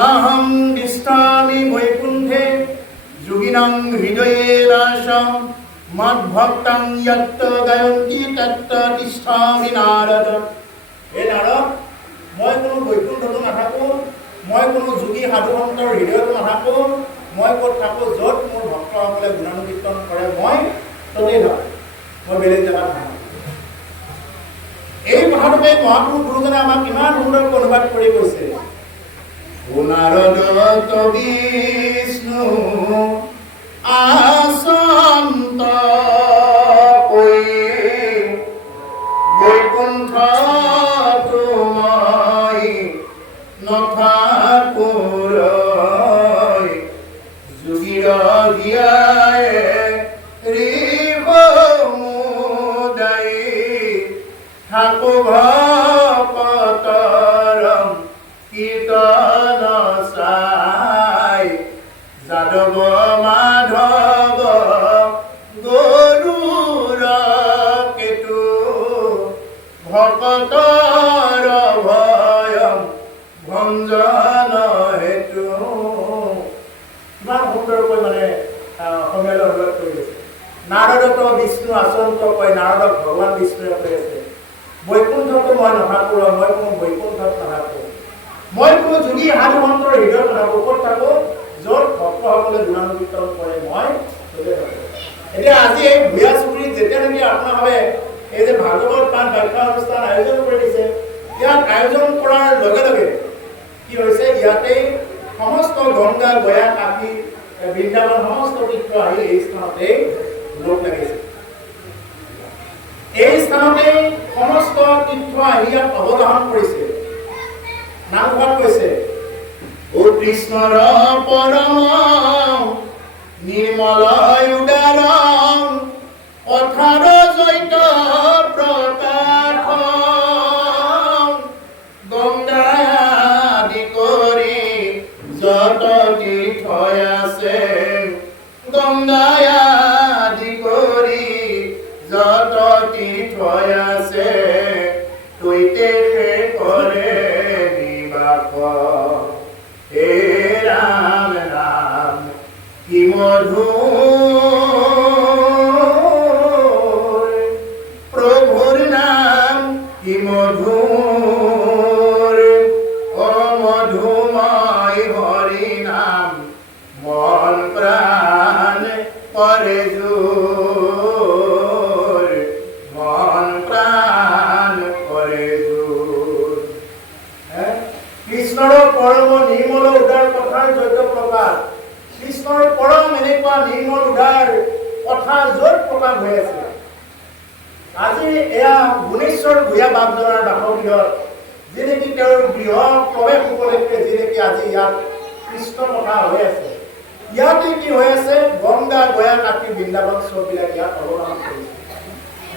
নাহং দিষ্টামি বৈকুণ্ঠে যোগিনাং হৃদয়ে নাশং মদ্ভক্তাং যত্ত গায়ন্তি তত্ত তিষ্ঠামি নারদ। এই নাৰদ, মই কোনো বৈকুণ্ঠতো নাথাকো, মই কোনো যোগী সাধুসন্তৰ হৃদয়তো নাথাকো, মই ক'ত থাকো য'ত মোৰ ভক্তসকলে গুণানুকীৰ্তন কৰে মই ততেই থাকো, মই বেলেগ জেগাত নাথাকো। এই কথাটোকে মহাপুৰুষ গুৰুজনে আমাক ইমান সুন্দৰকৈ অনুবাদ কৰি কৈছে। ও নাৰদ বিষ্ণু আসন্ত বৈকুণ্ঠ তোমায় নথাকুৰ যোগীৰ হিয়ায় ৰিবমুদাই থাকো ভকতৰম কীৰ্তন চাই যাদৱ মাধৱ গৰুৰ কেতু ভকতৰ ভয়ম ভঞ্জন হেতু। ইমান সুন্দৰকৈ মানে অসমীয়ালৈ অনুবাদ কৰি আছে। নাৰদক বিষ্ণু আচন্ত কয়, নাৰদক ভগৱান বিষ্ণুৱে কৈ আছে বৈকুণ্ঠতো মই নাথাকো, মই কোনো বৈকুণ্ঠত নাথাকো, মই কোনো যোগী সাধুসন্তৰ হৃদয়ত নাথাকো, ক'ত থাকো য'ত ভক্তসকলে গুণানুকীৰ্তন কৰে মই ততে থাকো। এতিয়া আজি এই ভূঞা চুবুৰীত যেতিয়া নেকি আপোনালোকে এই যে ভাগৱত পাঠ ব্যাখ্যা অনুষ্ঠান আয়োজন কৰি দিছে, ইয়াত আয়োজন কৰাৰ লগে লগে কি হৈছে, ইয়াতে সমস্ত গংগা গয়া কাশী বৃন্দাবন সমস্ত তীৰ্থ আহি এই স্থানতে লগ লাগিছে। এই স্থানতে সমস্ত তীৰ্থ আহি ইয়াত অৱগাহন কৰিছে। নামঘৰত কৈছে, ও কৃষ্ণৰ পৰম নিৰ্মল উদাৰ কথাৰ জৈত প্ৰকাশ গংগা আদি কৰি যত তীৰ্থ আছে, গংগা আদি কৰি যত তীৰ্থ আছে, তৈতে কৰে নিবাস। হে ৰাম ৰাম কি মধুৰ, প্ৰভুৰ নাম কি মধুৰ, অ মধুময় হৰি নাম মন প্ৰাণ কৰে জোৰ, মন প্ৰাণ কৰে জোৰ। কৃষ্ণৰ পৰম নিৰ্মল উদাৰ কথাৰ য'ত প্ৰকাশ, কৃষ্ণৰ পৰম এনেকুৱা নিৰ্মল উদাৰ কথা য'ত প্ৰকাশ হৈ আছে। আজি এয়া গুণেশ্বৰ ভূঞা বাপজনাৰ বাসগৃহত যি নেকি তেওঁৰ গৃহ প্ৰৱেশ উপলক্ষে যি নেকি আজি ইয়াত কৃষ্ণ কথা হৈ আছে, ইয়াতে কি হৈ আছে, গংগা গয়া কাশী বৃন্দাবন চববিলাক ইয়াত অৱগাহন কৰিছে।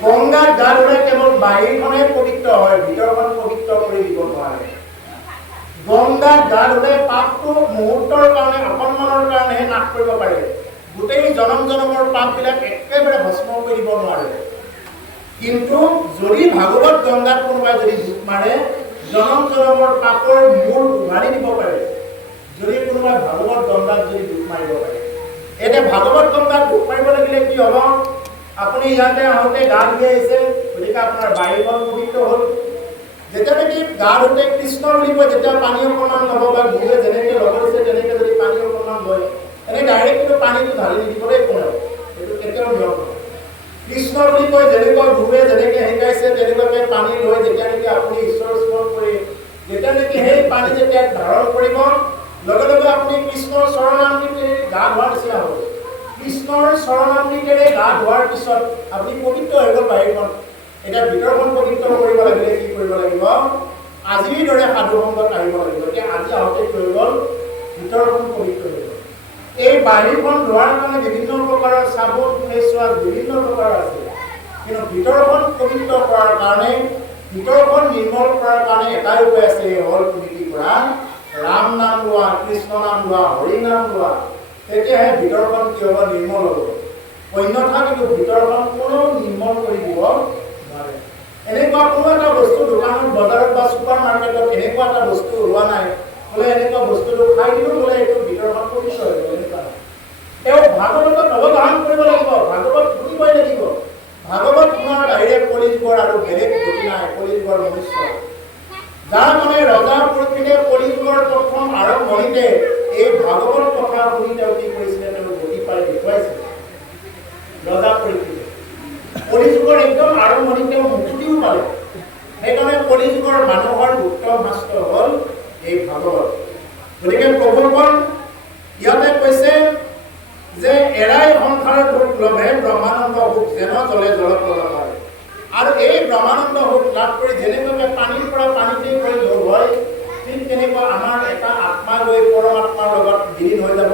গংগাত গা ধুলে কেৱল বাহিৰখনে পবিত্ৰ হয়, ভিতৰখন পবিত্ৰ কৰি দিব নোৱাৰে। গংগাত গা ধুলে পাপটো মুহূৰ্তৰ কাৰণে অকণমানৰ কাৰণেহে নাশ কৰিব পাৰে, গোটেই জনম জনমৰ পাপবিলাক একেবাৰে ভস্ম কৰি দিব নোৱাৰে। কিন্তু যদি ভাগৱত গংগাত কোনোবাই যদি ডুব মাৰে, জনম জনমৰ পাপৰ মূল উঘালি দিব পাৰে, যদি কোনোবাই ভাগৱত গংগাত যদি ডুব মাৰিব পাৰে। এতিয়া ভাগৱত গংগাত ডুব মাৰিব লাগিলে কি হ'ব, আপুনি ইয়াতে আহোঁতে গা ধুই আহিছে, গতিকে আপোনাৰ বাৰীখন পবিত্ৰ হ'ল। যেতিয়া নেকি গা ধুতে কৃষ্ণ বুলি কয়, যেতিয়া পানী অকণমান ল'ব বা গুৰুৱে যেনেকৈ ল'ব দিছে তেনেকৈ যদি পানী অকণমান লয়, এনেকৈ ডাইৰেক্ট কিন্তু পানীটো ঢালি নিদিবলৈ একো নাই, সেইটো কেতিয়াও নিয়ম নহয়। কৃষ্ণ বুলি কয় যেনেকৈ গুৰুৱে যেনেকৈ শিকাইছে তেনেকুৱাকৈ পানী লৈ যেতিয়া নেকি আপুনি ঈশ্বৰ স্মৰণ কৰি যেতিয়া নেকি সেই পানী যেতিয়া ধাৰণ কৰিব, লগে লগে আপুনি কৃষ্ণৰ চৰণামৃতেৰে গা ধোৱাৰ নিচিনা হ'ব। কৃষ্ণৰ চৰণামৃতেৰে গা ধোৱাৰ পিছত আপুনি পবিত্ৰ হৈ গ'ল বাহিৰখন। এতিয়া ভিতৰখন পবিত্ৰ কৰিব লাগিলে কি কৰিব লাগিব, আজিৰ দৰে সাধু সংগত আহিব লাগিব। এতিয়া আজি আহোঁতে কি হৈ গ'ল, ভিতৰখন পবিত্ৰ হৈ গ'ল। এই বাহিৰখন ধোৱাৰ কাৰণে বিভিন্ন প্ৰকাৰৰ চাবোন ফেচ ৱাছ বিভিন্ন প্ৰকাৰৰ আছে, কিন্তু ভিতৰখন পবিত্ৰ কৰাৰ কাৰণে, ভিতৰখন নিৰ্মল কৰাৰ কাৰণে এটাই উপায় আছে, হ'ল তুমি কি কৰা, ৰাম নাম লোৱা, কৃষ্ণ নাম লোৱা, হৰি নাম লোৱা, তেতিয়াহে ভিতৰখন কি হ'ব, নিৰ্মল হ'ব। অন্যথা কিন্তু ভিতৰখন কোনো নিৰ্মল কৰি দিব নোৱাৰে। এনেকুৱা কোনো এটা বস্তু দোকানত বজাৰত বা ছুপাৰ মাৰ্কেটত এনেকুৱা এটা বস্তু ওলোৱা নাই বোলে এনেকুৱা বস্তুটো খাই দিলোঁ বোলে এইটো ভিতৰত পৰিচয় হৈ গ'ল, এনেকুৱা নহয়। তেওঁ ভাগৱতত অৱগাহন কৰিব লাগিব, ভাগৱত শুনিবই লাগিব। ভাগৱত শুনাৰ বাহিৰে কলিযুগৰ আৰু বেলেগ গতি নাই, কলিযুগৰ মনুষ্য। যাৰ মানে ৰজা পৰীক্ষিতে কলিযুগৰ প্ৰথম আৰম্ভণিতে এই ভাগৱত কথা শুনি তেওঁ কি কৰিছিলে, তেওঁ গতি পাই দেখুৱাইছিলে। ৰজা পৰীক্ষিতে কলিযুগৰ একদম আৰম্ভণিত তেওঁ মুকুতিও পালে। সেইকাৰণে কলিযুগৰ মানুহৰ উত্তম শাস্ত্ৰ হ'ল এই ভাগৱত। গতিকে প্ৰভুসকল ইয়াতে কৈছে যে এৰাই সংসাৰৰ দুখ লভে ব্ৰহ্মানন্দ সুখ যেন জলে জলপ্ৰদ হয়। আৰু এই ব্ৰহ্মানন্দ সুখ লাভ কৰি যেনেকৈ পানীৰ পৰা পানীতেই কৰি লোভ হয়, ঠিক তেনেকুৱা আমাৰ এটা আত্মা গৈ পৰমাত্মাৰ লগত বিলীন হৈ যাব,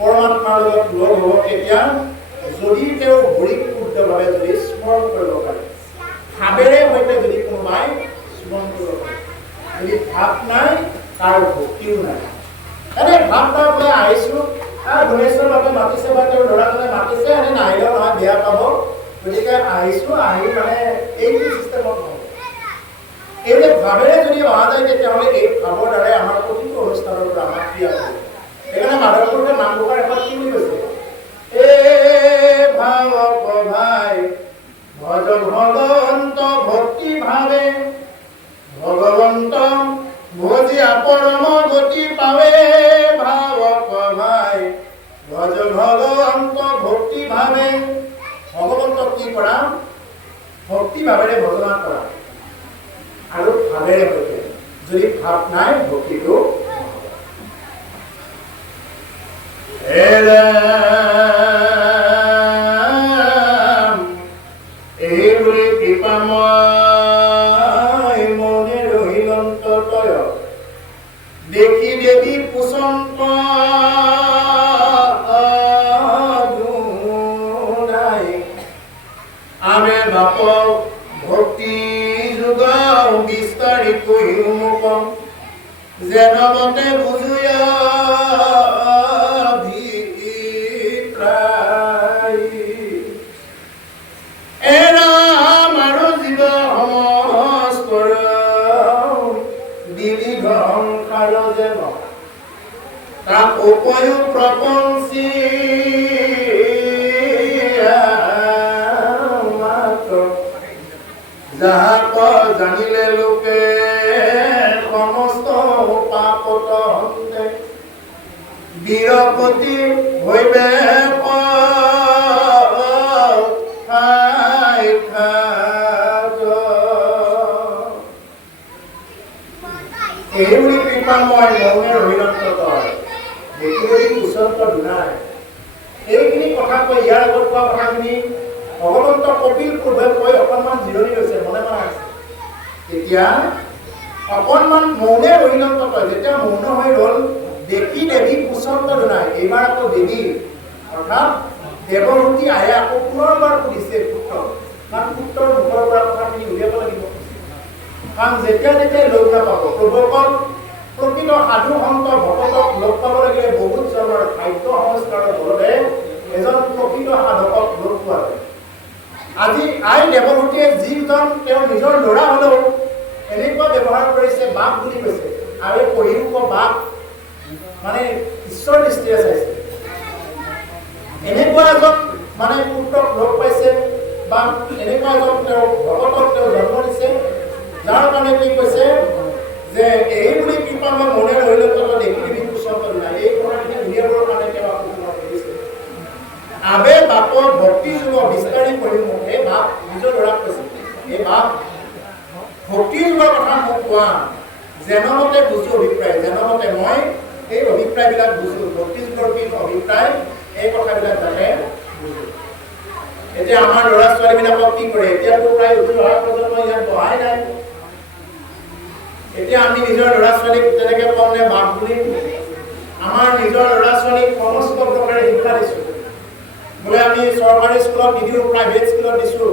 পৰমাত্মাৰ লগত লগ হ'ব। তেতিয়া যদি তেওঁ ভৰিক শুদ্ধভাৱে যদি স্মৰণ কৰিব পাৰে, ভাৱেৰে সৈতে যদি কোনোবাই স্মৰণ কৰিব পাৰে, যদি ভাৱ নাই তাৰ ভক্তিও নাই। এনে ভাৱ তাৰ বোলে আহিছোঁ গুণেশ্বৰ বাবে মাতিছে বা তেওঁৰ ল'ৰাজনে মাতিছে, এনে নাহিলেও নহয়, বেয়া পাব, গতিকে আহিছোঁ, আহি মানে এইটো চিষ্টেমত নহয়। এই যে ভাৱেৰে যদি অহা যায়, তেতিয়াহ'লে এই ভাৱৰ দ্বাৰাই আমাৰ প্ৰতিটো অনুষ্ঠানৰ পৰা আমাক ক্ৰিয়া কৰিব। সেইকাৰণে মাধৱপুৰুষে নামঘোষাৰ এখন কি বুলি কৈছে, এ ভাৱ ভাই ভজ ভগৱন্ত ভক্তি ভাৱে, ভগৱন্ত ভজিয়া পৰম গতি পাৱে। ভাৱ ভাই ভজ ভগৱন্ত ভক্তি ভাৱে, ভগৱন্তক কি কৰা, ভক্তি ভাৱেৰে ভজনা কৰা আৰু ভাৱেৰে সৈতে। যদি ভাৱ নাই ভক্তিটো এইবুলি কৃপাময় মনে ৰহিল অন্ততয়, দেখি দেৱী পুচন্ত দুনাই, আমে বাপক ভক্তি যোগ বিস্তাৰি কহিও মোক, যেনমতে বুজুয়া উপয়ো প্ৰপঞ্চী যাহাক জানিলে লোকে সমস্ত পাপত হন্তে, বীৰপতি হৈবে এইবুলি কৃপাময় মৌনে ৰহিলন্ততয়, এইখিনি কথা কৈ ইয়াৰ আগত কোৱা কথাখিনি ভগৱন্ত কপিল পূৰ্বে কৈ অকণমান জিৰণি লৈছে, মনে মনে আছে। তেতিয়া অকণমান মৌনে ৰহিলন্ততয়, যেতিয়া মৌন হৈ ৰ'ল, দেখি দেৱী কুচন্ত দুনাই, এইবাৰ আকৌ দেৱী অৰ্থাৎ দেৱৰূপী আহে আকৌ পুনৰবাৰ সুধিছে পুত্ৰক, কাৰণ পুত্ৰৰ মুখৰ পৰা কথাখিনি উলিয়াব লাগিব। কাৰণ যেতিয়া তেতিয়াই লগ নাপাব। প্ৰভুসকল প্ৰকৃত সাধু সন্ত ভকতক লগ পাব লাগিলে বহুত জনৰ ভাগ্য সংস্কাৰৰ বলতে এজন প্ৰকৃত সাধকক লগ পোৱা যায়। আজি আই দেৱভূতিয়ে যিজন তেওঁৰ নিজৰ ল'ৰা হ'লেও এনেকুৱা ব্যৱহাৰ কৰিছে, বাপ বুলি কৈছে, আৰু পঢ়িও বাপ মানে ঈশ্বৰ দৃষ্টিৰে চাইছে। এনেকুৱা এজন মানে পুত্ৰক লগ পাইছে বা এনেকুৱা এজন তেওঁ ভকতক তেওঁ জন্ম দিছে, যাৰ কাৰণে কি কৈছে যে এইবুলি কৃপাময় মনে ৰহিলন্ততয়, দেখি দেৱী কুচন্ত দুনাই, এই কথাখিনি উলিয়াবৰ কাৰণে তেওঁ আপোনাক কৰিছে। আবে বাপৰ ভক্তি যোগ বিস্তাৰি কৰি মোক, এই বাপ নিজৰ ল'ৰাক কৈছে, এই বাপ ভক্তি যুগৰ কথা মোক কোৱা, যেনমতে বুজো অভিপ্ৰায়, যেনমতে মই এই অভিপ্ৰায়বিলাক বুজো, ভক্তি যুগৰ কি অভিপ্ৰায়, এই কথাবিলাক যাতে বুজো। এতিয়া আমাৰ ল'ৰা ছোৱালীবিলাকক কি কৰে, এতিয়াতো প্ৰায় উঠি অহা প্ৰজন্ম ইয়াত বহাই নাই। এতিয়া আমি নিজৰ ল'ৰা ছোৱালীক তেনেকে কওঁ নে বাপ বুলি? আমাৰ নিজৰ ল'ৰা ছোৱালীক সমস্ত প্ৰকাৰে শিক্ষা দিছোঁ। বোলে আমি চৰকাৰী স্কুলত নিদিওঁ, প্ৰাইভেট স্কুলত দিছোঁ।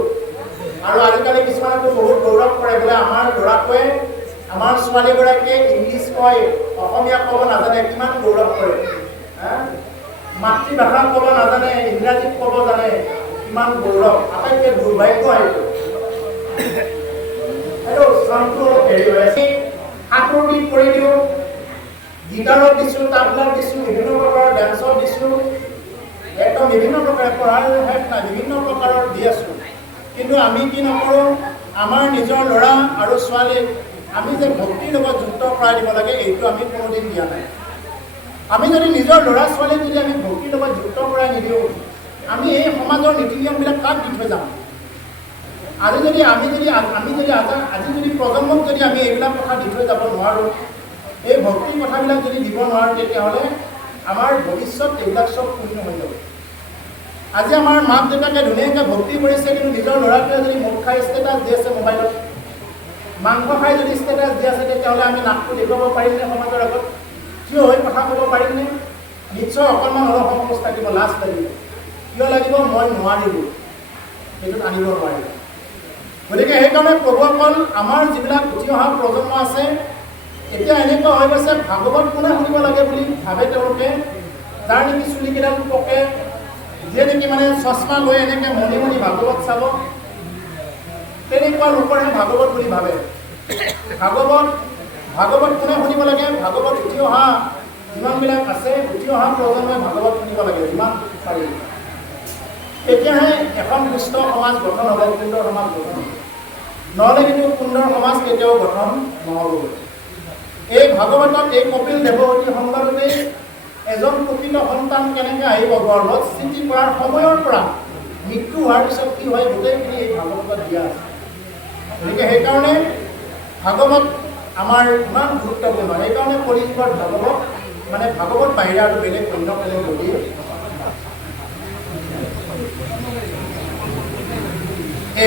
আৰু আজিকালি কিছুমানকো বহুত গৌৰৱ কৰে, বোলে আমাৰ ল'ৰাটোৱে, আমাৰ ছোৱালীগৰাকীয়ে ইংলিছ কয়, অসমীয়া ক'ব নাজানে, কিমান গৌৰৱ কৰে। মাতৃভাষা ক'ব নাজানে, ইংৰাজীত ক'ব জানে, কিমান গৌৰৱ। আটাইতকৈ দুৰ্ভাগ্য সেইটো। আৰু চামটো অলপ হেৰি হৈ আছে, সাঁতোৰ দি কৰি দিওঁ, গিটাৰত দিছোঁ, তাবলাত দিছোঁ, বিভিন্ন প্ৰকাৰৰ ডেন্সত দিছোঁ, একদম বিভিন্ন প্ৰকাৰে পঢ়াৰ শেষ নাই, বিভিন্ন প্ৰকাৰৰ দি আছোঁ। কিন্তু আমি কি নকৰোঁ, আমাৰ নিজৰ ল'ৰা আৰু ছোৱালীক আমি যে ভক্তিৰ লগত যুক্ত কৰাই দিব লাগে, এইটো আমি কোনোদিন দিয়া নাই। আমি যদি নিজৰ ল'ৰা ছোৱালীক যদি আমি ভক্তিৰ লগত যুক্ত কৰাই নিদিওঁ, আমি এই সমাজৰ নীতি নিয়মবিলাক কাক দি থৈ যাম? আজি যদি প্ৰজন্মক যদি আমি এইবিলাক কথা দি থৈ যাব নোৱাৰোঁ, এই ভক্তিৰ কথাবিলাক যদি দিব নোৱাৰোঁ, তেতিয়াহ'লে আমাৰ ভৱিষ্যত এইবিলাক চব শূন্য হৈ যাব। আজি আমাৰ মাক দেউতাকে ধুনীয়াকৈ ভক্তি কৰিছে, কিন্তু নিজৰ ল'ৰাটোৱে যদি মদ খাই ষ্টেটাছ দি আছে মোবাইলত, মাংস খাই যদি ষ্টেটাছ দি আছে, তেতিয়াহ'লে আমি নাকটো দেখুৱাব পাৰিমনে সমাজৰ আগত? থিয় হৈ কথা ক'ব পাৰিমনে? নিশ্চয় অকণমান অলপ সংকোচ থাকিব, লাজ লাগিব। কিয় লাগিব? মই নোৱাৰিলোঁ, সেইটোত আনিব নোৱাৰিলোঁ। গতিকে সেইকাৰণে প্ৰভুসকল, আমাৰ যিবিলাক উঠি অহা প্ৰজন্ম আছে, এতিয়া এনেকুৱা হৈ গৈছে, ভাগৱত কোনে শুনিব লাগে বুলি ভাবে তেওঁলোকে, যাৰ নেকি চুলিকেইডাল পকে, যিয়ে নেকি মানে চশমা লৈ এনেকৈ মণি মণি ভাগৱত চাব, তেনেকুৱা লোকৰহে ভাগৱত বুলি ভাবে। ভাগৱত কোনে শুনিব লাগে? ভাগৱত উঠি অহা যিমানবিলাক আছে, উঠি অহা প্ৰজন্মই ভাগৱত শুনিব লাগে যিমান পাৰি। তেতিয়াহে এখন সুস্থ সমাজ গঠন হ'ব, সুন্দৰ সমাজ গঠন হ'ব। নহ'লে কিন্তু সুন্দৰ সমাজ কেতিয়াও গঠন নহ'ব। এই ভাগৱতত এই কপিল দেৱহতী সংবাদতেই এজন প্ৰকৃত সন্তান কেনেকৈ আহিব, গৰ্ভত স্থিতি কৰাৰ সময়ৰ পৰা মৃত্যু হোৱাৰ পিছত কি হয়, গোটেইখিনি এই ভাগৱতত দিয়া আছে। গতিকে সেইকাৰণে ভাগৱত আমাৰ ইমান গুৰুত্বপূৰ্ণ। সেইকাৰণে কলিযুগত ভাগৱত বাহিৰে আৰু বেলেগ অন্য কোনো গতি।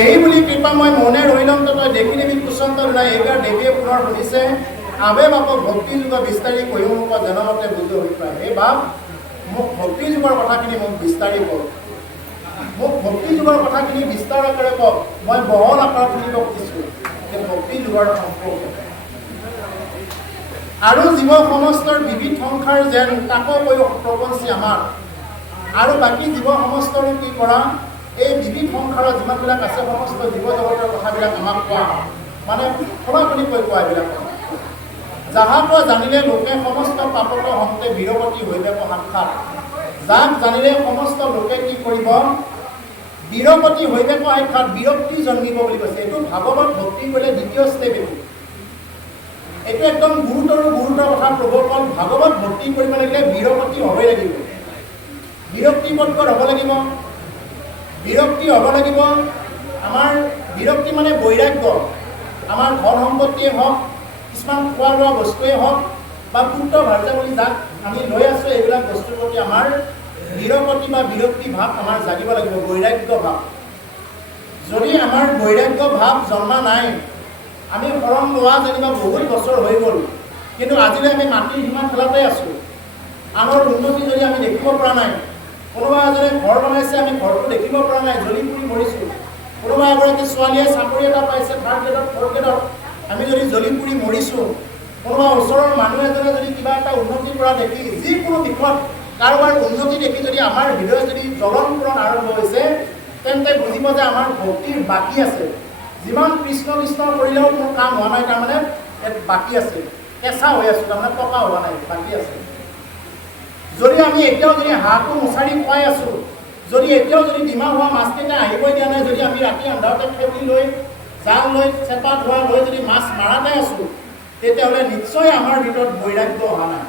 এই বুলি কৃপা মই মনে ৰহিলম তই দেখি দেৱী কুচন্ত ওলাই, এইবাৰ দেৱীয়ে পুনৰ সুধিছে, আবে বাপক ভক্তি যুগ বিস্তাৰি কৈও মোক জনমতে বুজো অভিপ্ৰায়। এই বাপ, মোক ভক্তি যুগৰ কথাখিনি মোক বিস্তাৰি কওক, মোক ভক্তি যুগৰ কথাখিনি বিস্তাৰ আকাৰে কওক। মই বহল আকাৰত শুনিব খুজিছোঁ যে ভক্তি যুগৰ সম্পৰ্ক আৰু জীৱ সমস্তৰ বিবিধ সংসাৰ যেন তাকো কৈ প্ৰপঞ্চী আমাৰ। আৰু বাকী জীৱ সমস্তৰো কি কৰা, এই বিবিধ সংসাৰত যিমানবিলাক আছে সমস্ত জীৱ জগতৰ কথাবিলাক আমাক কোৱা, মানে খোলাখুলিকৈ কোৱা এইবিলাক কথা। যাহাকো জানিলে লোকে সমস্ত পাপত হন্তে বীৰপতি হৈ যাব সাক্ষাৎ। যাক জানিলে সমস্ত লোকে কি কৰিব, বীৰপতি হৈ যাব সাক্ষাৎ, বিৰক্তি জন্মিব বুলি কৈছে। এইটো ভাগৱত ভক্তি কৰিলে দ্বিতীয় ষ্টেপ। এইটো একদম গুৰুতৰ কথা প্ৰভুসকল। ভাগৱত ভক্তি কৰিব লাগিলে বীৰপতি হ'বই লাগিব, বিৰক্তিপদ হ'ব লাগিব, বিৰক্তি হ'ব লাগিব। আমাৰ বিৰক্তি মানে বৈৰাগ্য। আমাৰ ধন সম্পত্তিয়ে হওক, কিছুমান খোৱা লোৱা বস্তুৱেই হওক, বা পুত্ৰ ভাৰ্যা বুলি যাক আমি লৈ আছোঁ, এইবিলাক বস্তুৰ প্ৰতি আমাৰ বীৰপতি বা বিৰক্তি ভাৱ আমাৰ জাগিব লাগিব, বৈৰাগ্য ভাৱ। যদি আমাৰ বৈৰাগ্য ভাৱ জন্মা নাই, আমি শৰণ লোৱা যেনিবা বহুত বছৰ হৈ গ'ল, কিন্তু আজিলৈ আমি মাটিৰ সীমা খেলাতে আছোঁ। আনৰ উন্নতি যদি আমি দেখিব পৰা নাই, কোনোবা এজনে ঘৰ বনাইছে, আমি ঘৰটো দেখিব পৰা নাই, জ্বলি পুৰি মৰিছোঁ। কোনোবা এগৰাকী ছোৱালীয়ে চাকৰি এটা পাইছে, থাৰ্ড গ্ৰেডত, ফ'ৰ্থ গ্ৰেডত, আমি যদি জ্বলি পুৰি মৰিছোঁ। কোনোবা ওচৰৰ মানুহ এজনে যদি কিবা এটা উন্নতি কৰা দেখি, যিকোনো দিশত কাৰোবাৰ উন্নতি দেখি যদি আমাৰ হৃদয় যদি জ্বলন পূৰণ আৰম্ভ হৈছে, তেন্তে বুজিব যে আমাৰ ভক্তিৰ বাকী আছে। যিমান কৃষ্ণ কৃষ্ণ কৰিলেও কোনো কাম হোৱা নাই, তাৰমানে বাকী আছে, কেঁচা হৈ আছোঁ, তাৰমানে পকা হোৱা নাই, বাকী আছে। যদি আমি এতিয়াও যদি হাঁহটো মোচাৰি খুৱাই আছোঁ, যদি এতিয়াও যদি ডিমা হোৱা মাছকেইটা আহিবই দিয়া নাই, যদি আমি ৰাতি আন্ধাৰতে খেলি লৈ জাল লৈ চেপা ধোৱা লৈ যদি মাছ মাৰাতে আছোঁ, তেতিয়াহ'লে নিশ্চয় আমাৰ ভিতৰত বৈৰাগ্য অহা নাই।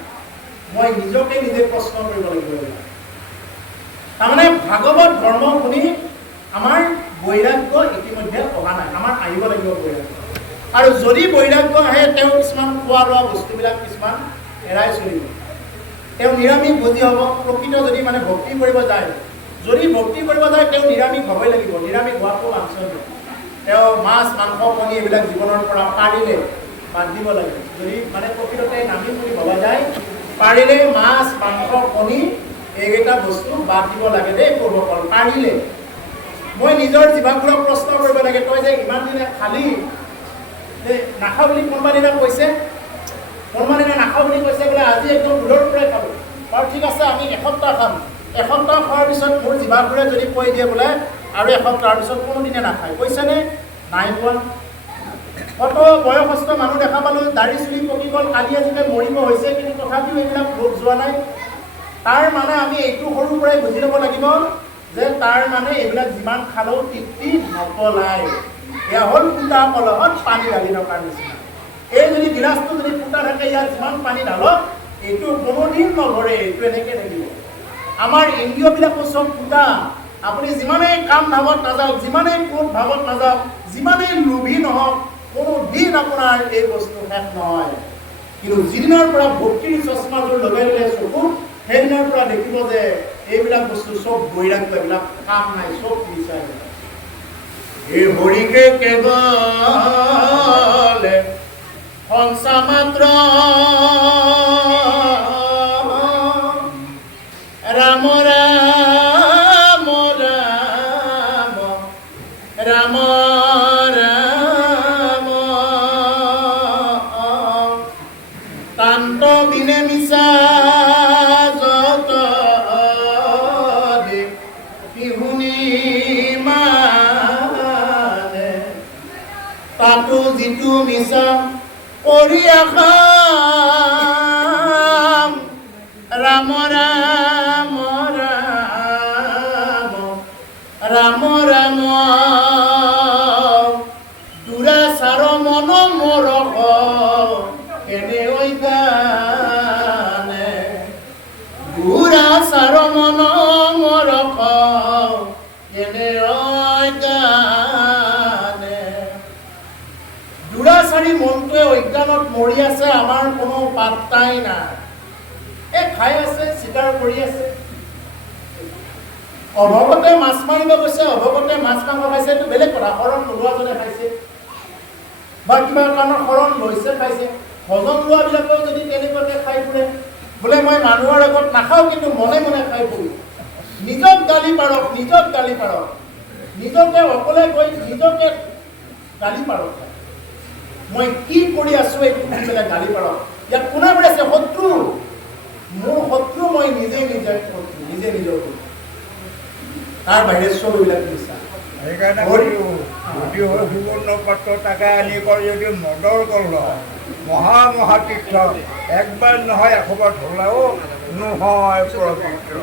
মই নিজকে নিজে প্ৰশ্ন কৰিব লাগিব। তাৰমানে ভাগৱত ধৰ্ম শুনি আমাৰ বৈৰাগ্য ইতিমধ্যে অহা নাই, আমাৰ আহিব লাগিব বৈৰাগ্য। আৰু যদি বৈৰাগ্য আহে, তেওঁ কিছুমান খোৱা লোৱা বস্তুবিলাক কিছুমান এৰাই চলিব, তেওঁ নিৰামিষ ভোজী হ'ব। প্ৰকৃত যদি মানে ভক্তি কৰিব যায়, যদি ভক্তি কৰিব যায়, তেওঁ নিৰামিষ হ'বই লাগিব, নিৰামিষ হোৱাটো বাঞ্ছনীয়। তেওঁ মাছ মাংস কণী এইবিলাক জীৱনৰ পৰা পাৰিলে বাদ দিব লাগে। যদি মানে প্ৰকৃততে নামি বুলি ভবা যায়, পাৰিলে মাছ মাংস কণী এইকেইটা বস্তু বাদ দিব লাগে দেই প্ৰভুসকল, পাৰিলে। মই নিজৰ জিভাবোৰক প্ৰশ্ন কৰিব লাগে, তই যে ইমান দিনে খালি নাখাওঁ বুলি কোনোবা দিনা কৈছে, কোনোবা দিনা নাখাওঁ বুলি কৈছে বোলে, আজি একদম দূৰৰ পৰাই খালোঁ। বাৰু ঠিক আছে, আমি এসপ্তাহ খাম। এসপ্তাহ খোৱাৰ পিছত মোৰ জিভাবোৰে যদি কৈ দিয়ে বোলে আৰু এসপ্তাহৰ পিছত কোনোদিনে নাখায়, কৈছেনে? নাই কোৱা। কত বয়সস্থ মানুহ দেখা পালোঁ, দাড়ি চুলি পকি গ'ল, কালি আজিকালি মৰিব হৈছে, কিন্তু তথাপিও এইবিলাক ৰোগ যোৱা নাই। তাৰ মানে আমি এইটো সৰুৰ পৰাই বুজি ল'ব লাগিব যে তাৰ মানে এইবিলাক যিমান খালেও তৃপ্তি নপলায়। এয়া হ'ল ফুটা কলহত পানী ঢালি থকাৰ নিচিনা। এই যদি গিলাচটো যদি ফুটা থাকে, ইয়াত যিমান পানী ঢালক এইটো কোনোদিন নভৰে, এইটো এনেকৈ থাকিব। আমাৰ ইন্দ্ৰিয়বিলাকো চব ফুটা। আপুনি যিমানেই কাম ভাৱত নাযাওক, যিমানেই ক্ৰোধ ভাৱত নাযাওক, যিমানেই লোভী নহওক, কোনোদিন আপোনাৰ এই বস্তু শেষ নহয়। কিন্তু যিদিনাৰ পৰা ভক্তিৰ চশমাযোৰ লগাই ললে চকুত, সেইদিনাৰ পৰা দেখিব যে এইবিলাক বস্তু চব বৈৰাগ্য, এইবিলাক কাম নাই, চব মিছাই। এই হৰিকে কেৱল সংসা মাত্ৰ ৰাম ৰাম ৰাম ৰাম ৰাম তান্ত বিনে মিছা যত পিহুনি মানে তাতো যিটো মিছা কৰি আখাম ৰাম ৰাম ৰাম ৰাম ৰাম দুৰাচাৰ মন মৰক কেনে ঐগানে দুৰাচাৰ মন মৰক কেনে ঐগানে দুৰাচাৰী মনটোৱে অজ্ঞানত মৰি আছে, আমাৰ কোনো পাত্তাই নাই। এই খাই আছে, চিকাৰ কৰি আছে, অভগতে মাছ মাৰিব গৈছে, অভগতে মাছ মাংস খাইছে, এইটো বেলেগ কথা। শৰণ নোলোৱাজনে খাইছে বা কিবা কাৰণত শৰণ লৈছে খাইছে। ভজন লোৱাবিলাকেও যদি তেনেকুৱাকৈ খাই ফুৰে, বোলে মই মানুহৰ আগত নাখাওঁ কিন্তু মনে মনে খাই ফুৰি, নিজক গালি পাৰক, নিজক গালি পাৰক, নিজকে অকলে গৈ নিজকে গালি পাৰক। মই কি কৰি আছো এইটো শুনি পেলাই গালি পাৰক। ইয়াত কোনে আছে? শত্ৰু। মোৰ শত্ৰু মই নিজে নিজে শত্ৰু, নিজে নিজৰ শত্ৰু। তাৰ বাহিৰে চব এইবিলাক মিছা। সেইকাৰণে যদি হয় সুবৰ্ণ পাত্ৰ তাকে আনি কৰি যদি মদৰ কল মহা মহাতীৰ্থ একবাৰ নহয় 100বাৰ ধোলাও নহয় পবিত্ৰ।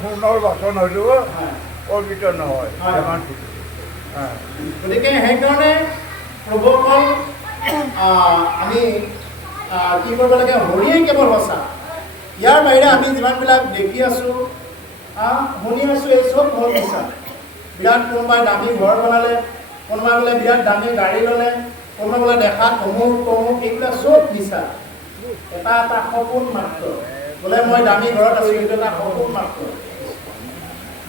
সোণৰ বাচন হলেও পবিত্ৰ নহয়। গতিকে সেইকাৰণে প্ৰভুসকল আমি কি কৰিব লাগে? হৰিয়ে কেৱল সঁচা। ইয়াৰ বাহিৰে আমি যিমানবিলাক দেখি আছোঁ, শুনি আছোঁ, এই চব হ'ল মিছা। বিৰাট কোনোবাই দামী ঘৰ বনালে, কোনোবাই বোলে বিৰাট দামী গাড়ী ল'লে, কোনোবাই বোলে দেখাত অমুক তমুক, এইবিলাক চব মিছা। এটা এটা সপোন মাত্ৰ। বোলে মই দামী ঘৰত আছোঁ, এইটো এটা সপোন মাত্ৰ।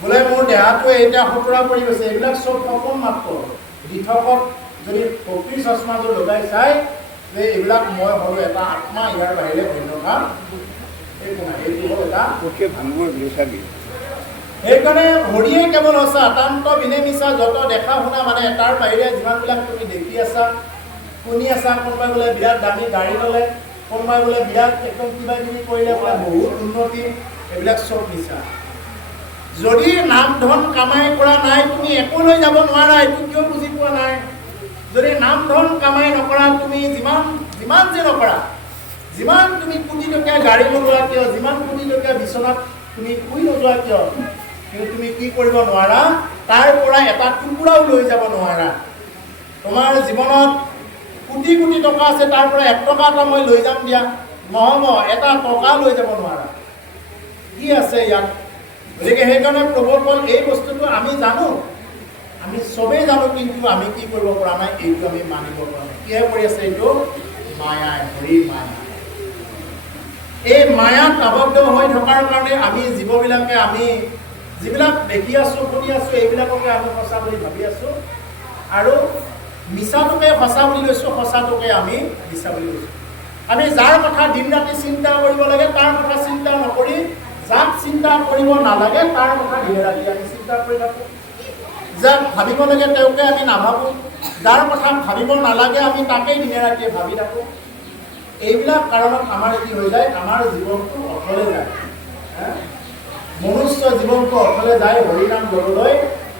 বোলে মোৰ দেহাটোৱে এতিয়া সতৰা পৰি গৈছে, এইবিলাক চব সপোন মাত্ৰ। দিঠকত যদি ভক্তিৰ চশমাযোৰ লগাই চাই যে এইবিলাক মই হ'লো এটা আত্মা, ইয়াৰ বাহিৰে অন্য কাম একো নাই। এইটো হ'ল এটা সেইকাৰণে হৰিয়ে কেৱল সঁচা, তান্ত বিনে মিছা যত দেখা শুনা, মানে তাৰ বাহিৰে যিমানবিলাক তুমি দেখি আছা, শুনি আছা, কোনোবাই বোলে বিৰাট দামী গাড়ী ল'লে, কোনোবাই বোলে বিৰাট একদম কিবা কিবি কৰিলে, বোলে বহুত উন্নতি, এইবিলাক চব মিছা। যদি নাম ধন কামাই কৰা নাই, তুমি একো লৈ যাব নোৱাৰা। এইটো কিয় বুজি পোৱা নাই? যদি নাম ধন কামাই নকৰা, তুমি যিমান যে নকৰা, যিমান তুমি কোটি টকীয়া গাড়ী নোলোৱা কিয়, যিমান কোটি টকীয়া বিচনাত তুমি শুই নোযোৱা কিয়, কিন্তু তুমি কি কৰিব নোৱাৰা? তাৰ পৰা এটা টুকুৰাও লৈ যাব নোৱাৰা। তোমাৰ জীৱনত কোটি কোটি টকা আছে, তাৰ পৰা 1 টকা এটা মই লৈ যাম দিয়া, নহ'ব। এটা টকা লৈ যাব নোৱাৰা। কি আছে ইয়াত? গতিকে সেইকাৰণে প্ৰভুসকল এই বস্তুটো আমি জানো, আমি চবেই জানো, কিন্তু আমি কি কৰিব পৰা নাই? এইটো আমি মানিব পৰা নাই। কিহে কৰি আছে? এইটো মায়াই, হৰি মায়া। এই মায়াত আবদ্ধ হৈ থকাৰ কাৰণে আমি জীৱবিলাকে, আমি যিবিলাক দেখি আছোঁ, শুনি আছোঁ, এইবিলাককে আমি সঁচা বুলি ভাবি আছোঁ, আৰু মিছাটোকে সঁচা বুলি লৈছোঁ, সঁচাটোকে আমি মিছা বুলি লৈছোঁ। আমি যাৰ কথা দিন ৰাতি চিন্তা কৰিব লাগে, তাৰ কথা চিন্তা নকৰি, যাক চিন্তা কৰিব নালাগে তাৰ কথা দিনে ৰাতি আমি চিন্তা কৰি থাকোঁ। যাক ভাবিব লাগে তেওঁকে আমি নাভাবোঁ, যাৰ কথা ভাবিব নালাগে আমি তাকেই দিনে ৰাতিয়ে ভাবি থাকোঁ। এইবিলাক কাৰণত আমাৰ কি হৈ যায়? আমাৰ জীৱনটো অথলে যায়। মনুষ্য জীৱনটো অথলে যায়, হৰিনাম ল'বলৈ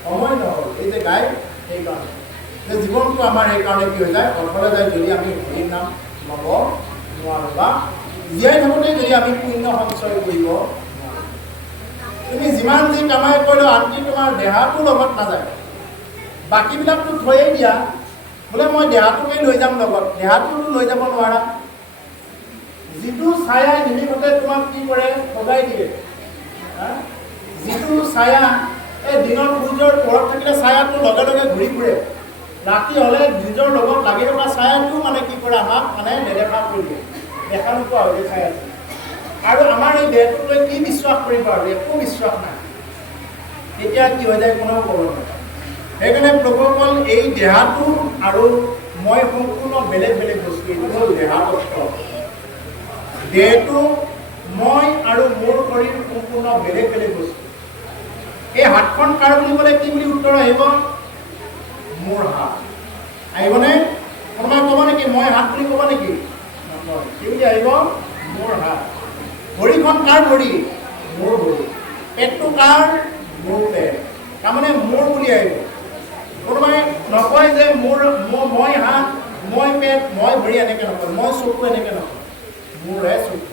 সময় নহ'ল। এই যে গাই, সেইকাৰণে যে জীৱনটো আমাৰ সেইকাৰণে কি হৈ যায় অথলে যায় যদি আমি হৰিৰ নাম ল'ব নোৱাৰোঁ বা জীয়াই থাকোঁতে যদি আমি পুণ্য সঞ্চয় কৰিব নোৱাৰোঁ। তুমি যিমান যি কামাই কৰিলেও আনকি তোমাৰ দেহাটো লগত নাযায়, বাকীবিলাকতো থৈয়ে দিয়া, বোলে মই দেহাটোকে লৈ যাম লগত, দেহাটোতো লৈ যাব নোৱাৰা। যিটো ছায়াই নিমিষতে তোমাক কি কৰে সজাই দিয়ে, যিটো ছায়া এই দিনৰ সূৰ্যৰ পোহৰত থাকিলে ছায়াটো লগে লগে ঘূৰি ফুৰে, ৰাতি হ'লে নিজৰ লগত লাগি থকা ছায়াটো মানে কি কৰে আমাক মানে নেদেখা কৰি দিয়ে, দেখা নোপোৱা হৈ যায় ছায়াটো। আৰু আমাৰ এই দেহটোক লৈ কি বিশ্বাস কৰিব আৰু একো বিশ্বাস নাই, তেতিয়া কি হৈ যায় কোনেও ক'ব নোৱাৰে। সেইকাৰণে প্ৰভুসকল এই দেহাটো আৰু মই সম্পূৰ্ণ বেলেগ বেলেগ বস্তু, এইটো হ'ল দেহাতত্ব। দেহটো মই আৰু মোৰ শৰীৰ সম্পূৰ্ণ বেলেগ বেলেগ বস্তু। এই হাতখন কাৰ বুলি ক'লে কি বুলি উত্তৰ আহিব? মোৰ হাত। আহিবনে? কোনোবাই ক'ব নেকি মই হাত বুলি ক'ব নেকি? কি বুলি আহিব? মোৰ হাত। ভৰিখন কাৰ ভৰি? মোৰ ভৰি। পেটটো কাৰ? মোৰ পেট। তাৰমানে মোৰ বুলি আহিব। কোনোবাই নকয় যে মই হাত, মই পেট, মই ভৰি এনেকৈ নকয়, মই চকু এনেকৈ নকয়, মোৰহে চকু।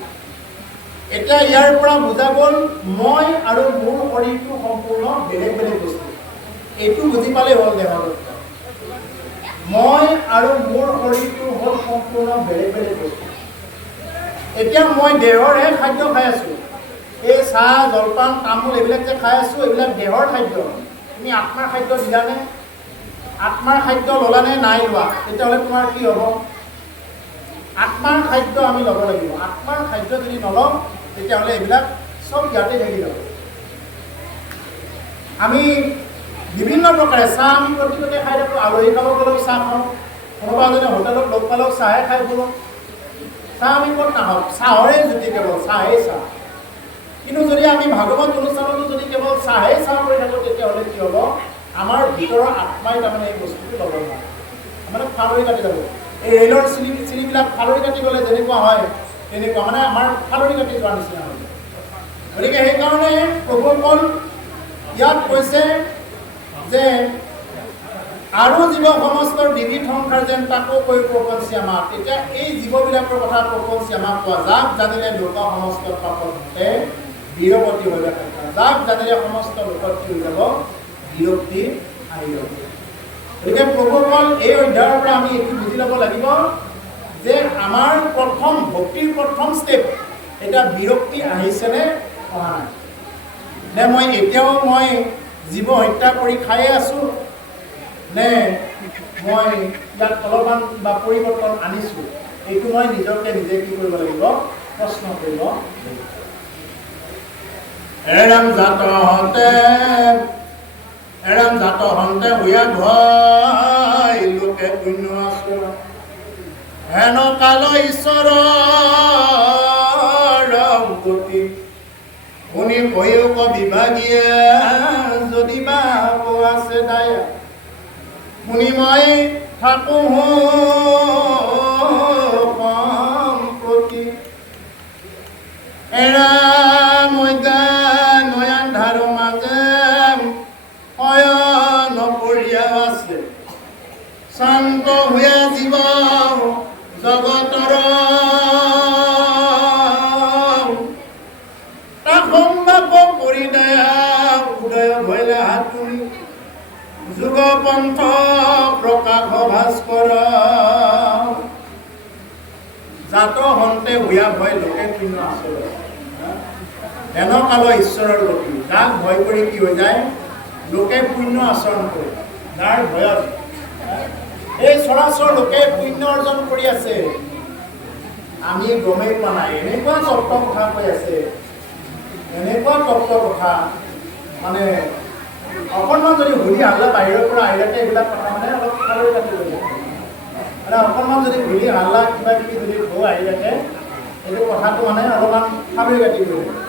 এতিয়া ইয়াৰ পৰা বুজা গ'ল মই আৰু মোৰ শৰীৰটো সম্পূৰ্ণ বেলেগ বেলেগ বস্তু। এইটো বুজি পালেই হ'ল দেহতত্ব। মই আৰু মোৰ শৰীৰটো হ'ল সম্পূৰ্ণ বেলেগ বেলেগ বস্তু। এতিয়া মই দেহৰহে খাদ্য খাই আছোঁ, এই চাহ জলপান তামোল এইবিলাক যে খাই আছোঁ এইবিলাক দেহৰ খাদ্য। তুমি আত্মাৰ খাদ্য দিলানে? আত্মাৰ খাদ্য ল'লানে? নাই লোৱা। তেতিয়াহ'লে তোমাৰ কি হ'ব? আত্মাৰ খাদ্য আমি ল'ব লাগিব। আত্মাৰ খাদ্য যদি নলওঁ তেতিয়াহ'লে এইবিলাক চব ইয়াতে থাকি যাব। আমি বিভিন্ন প্ৰকাৰে চাহ আমি প্ৰতিটোতে খাই থাকোঁ, আলহী খাব গ'লেও চাহ খাওঁ, কোনোবা এজনে হোটেলত লগ পালেও চাহে খাই ফুৰোঁ। চাহ আমি ক'ত নাখাওঁ? চাহৰে জুতি কেৱল চাহেই চাহ। কিন্তু যদি আমি ভাগৱত অনুষ্ঠানতো যদি কেৱল চাহেই চাহ কৰি থাকোঁ তেতিয়াহ'লে কি হ'ব? আমাৰ ভিতৰৰ আত্মাই তাৰমানে এই বস্তুটো ল'ব নোৱাৰে, মানে ফালৰি কাটি যাব। এই ৰেলৰ চিৰিবিলাক ফালৰি কাটি গ'লে যেনেকুৱা হয় তেনেকুৱা মানে আমাৰ ফালৰি কাটি যোৱাৰ নিচিনা হয়। গতিকে সেইকাৰণে প্ৰভুসকল ইয়াত কৈছে যে আৰু জীৱ সমস্তৰ বিবিধ সংসাৰ যেন তাকো কৈ প্ৰপঞ্চি আমাক। তেতিয়া এই জীৱবিলাকৰ কথা প্ৰপঞ্চি আমাক কোৱা, যাক জানিলে লোক সমস্ত পাপতে বিৰপতি হৈ যাব। যাক জানিলে সমস্ত লোকত কি হৈ যাব? বিৰক্তি আহি যাব। গতিকে প্ৰভুসকল এই অধ্যায়ৰ পৰা আমি এইটো বুজি ল'ব লাগিব যে আমাৰ প্ৰথম ভক্তিৰ প্ৰথম ষ্টেপ এতিয়া বিৰক্তি আহিছেনে অহা নাই, নে মই এতিয়াও মই জীৱ হত্যা কৰি খায়ে আছোঁ, নে মই ইয়াত অলপমান বা পৰিৱৰ্তন আনিছোঁ, এইটো মই নিজকে নিজে কি কৰিব লাগিব? প্ৰশ্ন কৰিব লাগিব। এৰাম জাত হন্তে হুয়া ভয় লোকে পুণ্য আছো হেন কাল ঈশ্বৰ গতি শুনি কয়ক বিভাগীয়ে যদি বা আছে দায়া শুনি মই থাকো সম্প্ৰতি এৰা মই নয়ন ধাৰ মাজে অয়ন কৰিয়া আছে শান্ত হৈ জীৱ জগতৰ সম্ভাৱ কৰি দয়া উদয় ভৈলা হাতুনি যুগ পন্থ প্ৰকাশ ভাস্কৰ জাত হন্তে হুয়া ভয় লোকে পুণ্য আচৰণ হেন কাল ঈশ্বৰৰ গতি। যাক ভয় কৰি কি হৈ যায়? লোকে পুণ্য আচৰণ কৰে। যাৰ ভয়ত এই চৰাচৰ লোকে পুণ্য অৰ্জন কৰি আছে, আমি গমেই পোৱা নাই। এনেকুৱা তত্ত্ব কথা কৈ আছে, এনেকুৱা তত্ত্ব কথা মানে অকণমান যদি ঘূৰি হাল্লা বাহিৰৰ পৰা আহিলেতে এইবিলাক কথা মানে অলপ খালৈ কাটি লৈ যায়। মানে অকণমান যদি ঘূৰি হাল্লা কিবা কিবি যদি ঢৌ আহি থাকে এইটো কথাটো মানে অলপমান খালৈ কাটি লৈ যায়।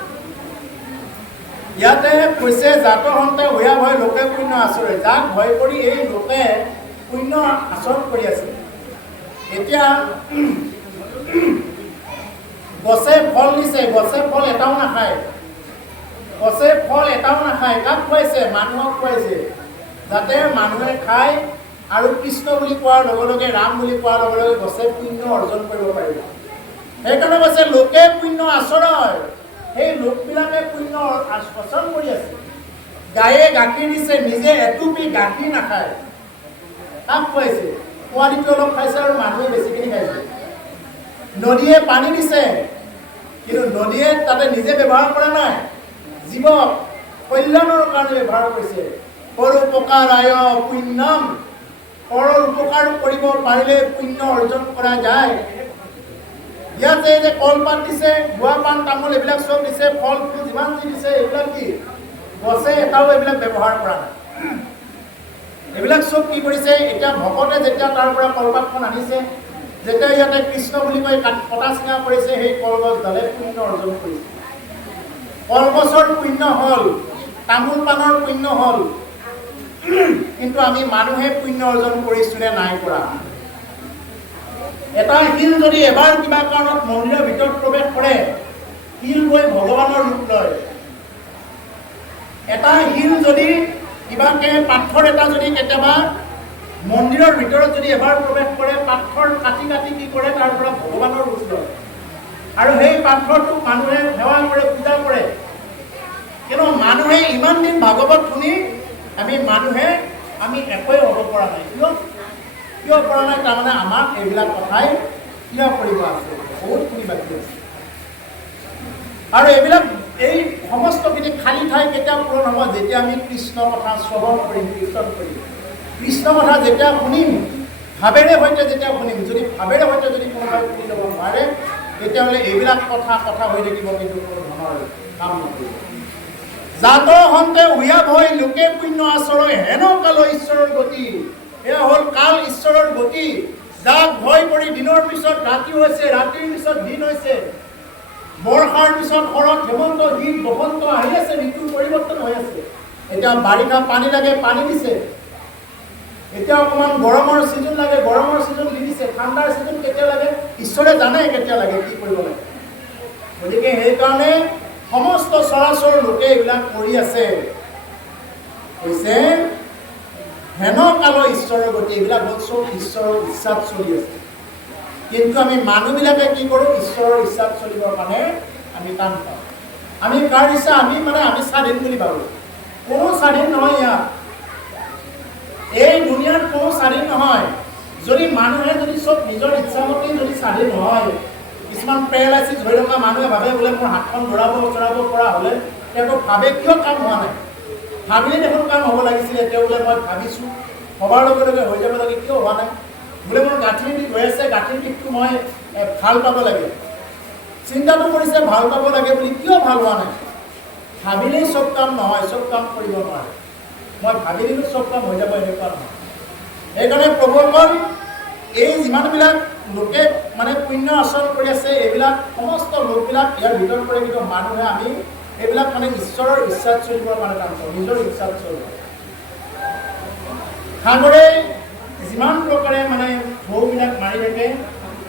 ইয়াতে কৈছে জাত হন্তে হুয়া ভয় লোকে পুণ্য আচৰে। যাক ভয় কৰি এই লোকে পুণ্য আচৰণ কৰি আছে। এতিয়া গছে ফল দিছে, গছে ফল এটাও নাখায়, গছে ফল এটাও নাখায়। কাক খুৱাইছে? মানুহক খুৱাইছে, যাতে মানুহে খাই আৰু কৃষ্ণ বুলি কোৱাৰ লগে লগে ৰাম বুলি কোৱাৰ লগে লগে গছে পুণ্য অৰ্জন কৰিব পাৰিব। সেইকাৰণে কৈছে লোকে পুণ্য আচৰণ, সেই লোকবিলাকে পুণ্য আচৰণ কৰি আছে। গায়ে গাখীৰ দিছে, নিজে এটুপি গাখীৰ নাখায়, কাক খুৱাইছে? পোৱালিটো অলপ খাইছে আৰু মানুহে বেছিখিনি খাইছে। নদীয়ে পানী দিছে, কিন্তু নদীয়ে তাতে নিজে ব্যৱহাৰ কৰা নাই, জীৱক কল্যাণৰ কাৰণে ব্যৱহাৰ কৰিছে। পৰোপকাৰায় পুণ্যম, পৰৰ উপকাৰ কৰিব পাৰিলে পুণ্য অৰ্জন কৰা যায়। ইয়াতে যে কলপাত দিছে, গুৱা পাণ তামোল এইবিলাক চব দিছে, ফল ফুল যিমান যি দিছে, এইবিলাক কি গছে এটাও এইবিলাক ব্যৱহাৰ কৰা নাই। এইবিলাক চব কি কৰিছে? এতিয়া ভকতে যেতিয়া তাৰ পৰা কলপাতখন আনিছে, যেতিয়া ইয়াতে কৃষ্ণ বুলি কৈ কটা চিঙা কৰিছে, সেই কলগছডালে পুণ্য অৰ্জন কৰিছে। কলগছৰ পুণ্য হ'ল, তামোল পাণৰ পুণ্য হ'ল, কিন্তু আমি মানুহে পুণ্য অৰ্জন কৰিছো নে নাই কৰা? এটা শিল যদি এবাৰ কিবা কাৰণত মন্দিৰৰ ভিতৰত প্ৰৱেশ কৰে, শিল গৈ ভগৱানৰ ৰূপ লয়। এটা শিল যদি কিবাকে পাথৰ এটা যদি কেতিয়াবা মন্দিৰৰ ভিতৰত যদি এবাৰ প্ৰৱেশ কৰে, পাথৰ কাটি কাটি কি কৰে, তাৰ পৰা ভগৱানৰ ৰূপ লয়। আৰু সেই পাথৰটোক মানুহে সেৱা কৰে, পূজা কৰে। কিন্তু মানুহে ইমান দিন ভাগৱত শুনি আমি একোৱে হ'ব পৰা নাই। কিয় পৰা নাই? তাৰমানে আমাক এইবিলাক কথাই কিয় কৰিব আছে, বহুত শুনি বাকী আছে। আৰু এইবিলাক এই সমস্তখিনি খালী ঠাই কেতিয়া পূৰণ হ'ব? যেতিয়া আমি কৃষ্ণ কথা শ্ৰৱণ কৰিম, কীৰ্তন কৰিম। কৃষ্ণ কথা যেতিয়া শুনিম, ভাৱেৰে সৈতে যেতিয়া শুনিম, যদি ভাৱেৰে সৈতে যদি কোনোবাই শুনি ল'ব নোৱাৰে, তেতিয়াহ'লে এইবিলাক কথা হৈ থাকিব, কিন্তু কোনো ধৰণৰ কাম নকৰিব। জাতৰ হন্তে উয়াব হৈ লোকে পুণ্য আচৰণ হেন কাল ঈশ্বৰৰ গতি। এয়া হ'ল কাল ঈশ্বৰৰ গতি, যাক ভয় কৰি দিনৰ পিছত ৰাতি হৈছে, ৰাতিৰ পিছত দিন হৈছে, বৰ্ষাৰ পিছত শৰৎ, হেমন্ত, শীত, বসন্ত আহি আছে, ঋতু পৰিৱৰ্তন হৈ আছে। এতিয়া বাৰিষা পানী লাগে, পানী দিছে। এতিয়া অকণমান গৰমৰ ছিজন লাগে, গৰমৰ ছিজন দি দিছে। ঠাণ্ডাৰ ছিজন কেতিয়া লাগে ঈশ্বৰে জানে, কেতিয়া লাগে, কি কৰিব লাগে। গতিকে সেইকাৰণে সমস্ত চৰাচৰ লোকে এইবিলাক কৰি আছে। কৈছে হেন কাল ঈশ্বৰৰ গতি, এইবিলাক চব ঈশ্বৰৰ ইচ্ছাত চলি আছে। কিন্তু আমি মানুহবিলাকে কি কৰোঁ? ঈশ্বৰৰ ইচ্ছাত চলিবৰ কাৰণে আমি টান পাওঁ। আমি কাৰ ইচ্ছা? আমি স্বাধীন বুলি ভাবোঁ। কোনো স্বাধীন নহয় ইয়াত, এই দুনিয়াত কোনো স্বাধীন নহয়। যদি মানুহে যদি চব নিজৰ ইচ্ছামতেই যদি স্বাধীন হয়, কিছুমান পেৰালাইচিছ হৈ থকা মানুহে ভাবে বোলে মোৰ হাতখন চৰাব পৰা হ'লে, তেওঁলোকক ভাবে কিয় কাম হোৱা নাই? ভাবিলে দেখোন কাম হ'ব লাগিছিলে। তেওঁ বোলে মই ভাবিছোঁ, ভবাৰ লগে লগে হৈ যাব লাগে, কিয় হোৱা নাই? বোলে মোৰ গাঁঠিৰ বিষ হৈ আছে, গাঁঠিৰ বিষটো মই ভাল পাব লাগে। চিন্তাটো কৰিছে ভাল পাব লাগে বুলি, কিয় ভাল হোৱা নাই? ভাবিলেই চব কাম নহয়, চব কাম কৰিব নোৱাৰে। মই ভাবি দিলোঁ চব কাম হৈ যাব, এনেকুৱা নহয়। সেইকাৰণে প্ৰভুসকল, এই যিমানবিলাক লোকে পুণ্য আচৰণ কৰি আছে, এইবিলাক সমস্ত লোকবিলাক ইয়াৰ ভিতৰত পৰে। কিন্তু মানুহে আমি এইবিলাক ঈশ্বৰৰ ইচ্ছাত চলিবৰ কাৰণে কাম কৰোঁ, নিজৰ ইচ্ছাত চলিব। সাগৰে যিমান প্ৰকাৰে ঢৌবিলাক মাৰি থাকে,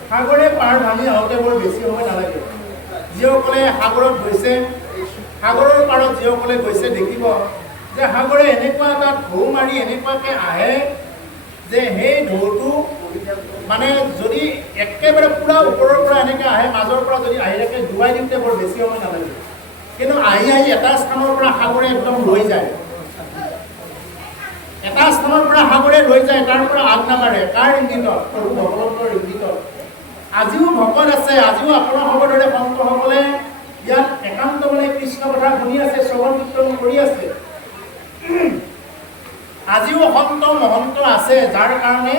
সাগৰে পাৰ ভাঙি আহোঁতে বৰ বেছি সময় নালাগে। যিসকলে সাগৰত গৈছে, সাগৰৰ পাৰত যিসকলে গৈছে, দেখিব যে সাগৰে এনেকুৱা এটা ঢৌ মাৰি এনেকুৱাকৈ আহে যে সেই ঢৌটো যদি একেবাৰে পূৰা ওপৰৰ পৰা এনেকৈ আহে, মাজৰ পৰা যদি আহি থাকে, ডুবাই দিওঁতে বৰ বেছি সময় নালাগে। কিন্তু আহি এটা স্থানৰ পৰা সাগৰে একদম লৈ যায়, এটা স্থানৰ পৰা সাগৰে লৈ যায়, তাৰ পৰা আগ নাবাঢ়ে। কাৰ ইংগিতত? প্ৰভু ভগৱন্তৰ ইংগিতত। আজিও ভকত আছে, আজিও আপোনাৰ সৰ্বদৰে সন্তসকলে ইয়াত একান্ত কৃষ্ণ কথা শুনি আছে, শ্ৰৱণ কীৰ্তন কৰি আছে। আজিও সন্ত মহন্ত আছে, যাৰ কাৰণে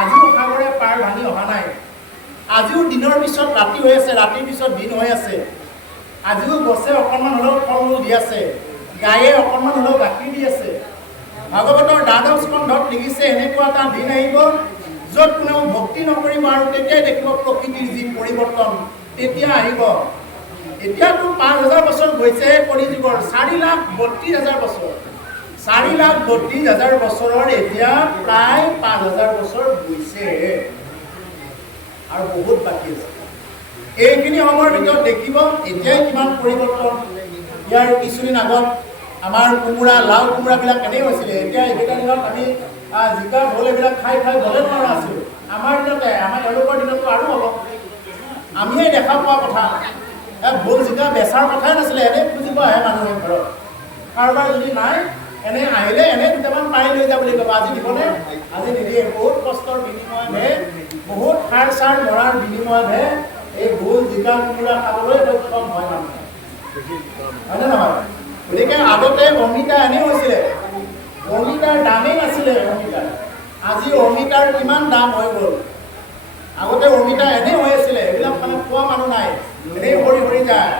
আজিও সাগৰে পাৰ ভাঙি অহা নাই। আজিও দিনৰ পিছত ৰাতি হৈ আছে, ৰাতিৰ পিছত দিন হৈ আছে। আজিও গছে অকণমান হ'লেও ফল মূল দি আছে, গায়ে অকণমান হ'লেও গাখীৰ দি আছে। ভাগৱতৰ দ্বাদশ স্কন্ধত লিখিছে, এনেকুৱা এটা দিন আহিব য'ত কোনেও ভক্তি নকৰিব, আৰু তেতিয়াই দেখিব প্ৰকৃতিৰ যি পৰিৱৰ্তন, তেতিয়া আহিব। এতিয়াতো ৫,০০০ বছৰ গৈছেহে কলি যুগৰ, ৪,৩২,০০০ বছৰ। ৪,৩২,০০০ বছৰৰ এতিয়া প্ৰায় ৫,০০০ বছৰ গৈছেহে, আৰু বহুত বাকী আছে। এইখিনি সময়ৰ ভিতৰত দেখিব এতিয়াই কিমান পৰিৱৰ্তন। ইয়াৰ কিছুদিন আগত আমাৰ কোমোৰা, লাও কোমোৰাবিলাক এনেই হৈছিলে, এতিয়া এইকেইটা দিনত আমি জিকা ভোল এইবিলাক খাই খাই গ'লে নোৱাৰা আছিলোঁ। আমাৰ দিনতে, আমাৰ এওঁলোকৰ দিনতো আৰু হ'ব। আমিয়ে দেখা পোৱা কথা। ভোল জিকা বেচাৰ কথাই নাছিলে, এনেই খুজিব আহে মানুহে ঘৰত। কাৰোবাৰ যদি নাই, এনে আহিলে এনে দুটামান পাৰি লৈ যা বুলি ক'ব। আজি দিবনে? আজি নিদিয়ে। বহুত কষ্টৰ বিনিময়তহে, বহুত সাৰ চাৰ মৰাৰ বিনিময়তহে এই ভোল জিকা কোমোৰা খাবলৈ সক্ষম হয় মানুহে। হয়নে নহয়? গতিকে আগতে অমিতা এনেই হৈছিলে, অমিতাৰ দামেই নাছিলে। অমিতাৰ আজি অমিতাৰ কিমান দাম হৈ গ'ল। আগতে অমিতা এনেই হৈ আছিলে, এইবিলাক মানে খোৱা মানুহ নাই, এনেই সৰি সৰি যায়।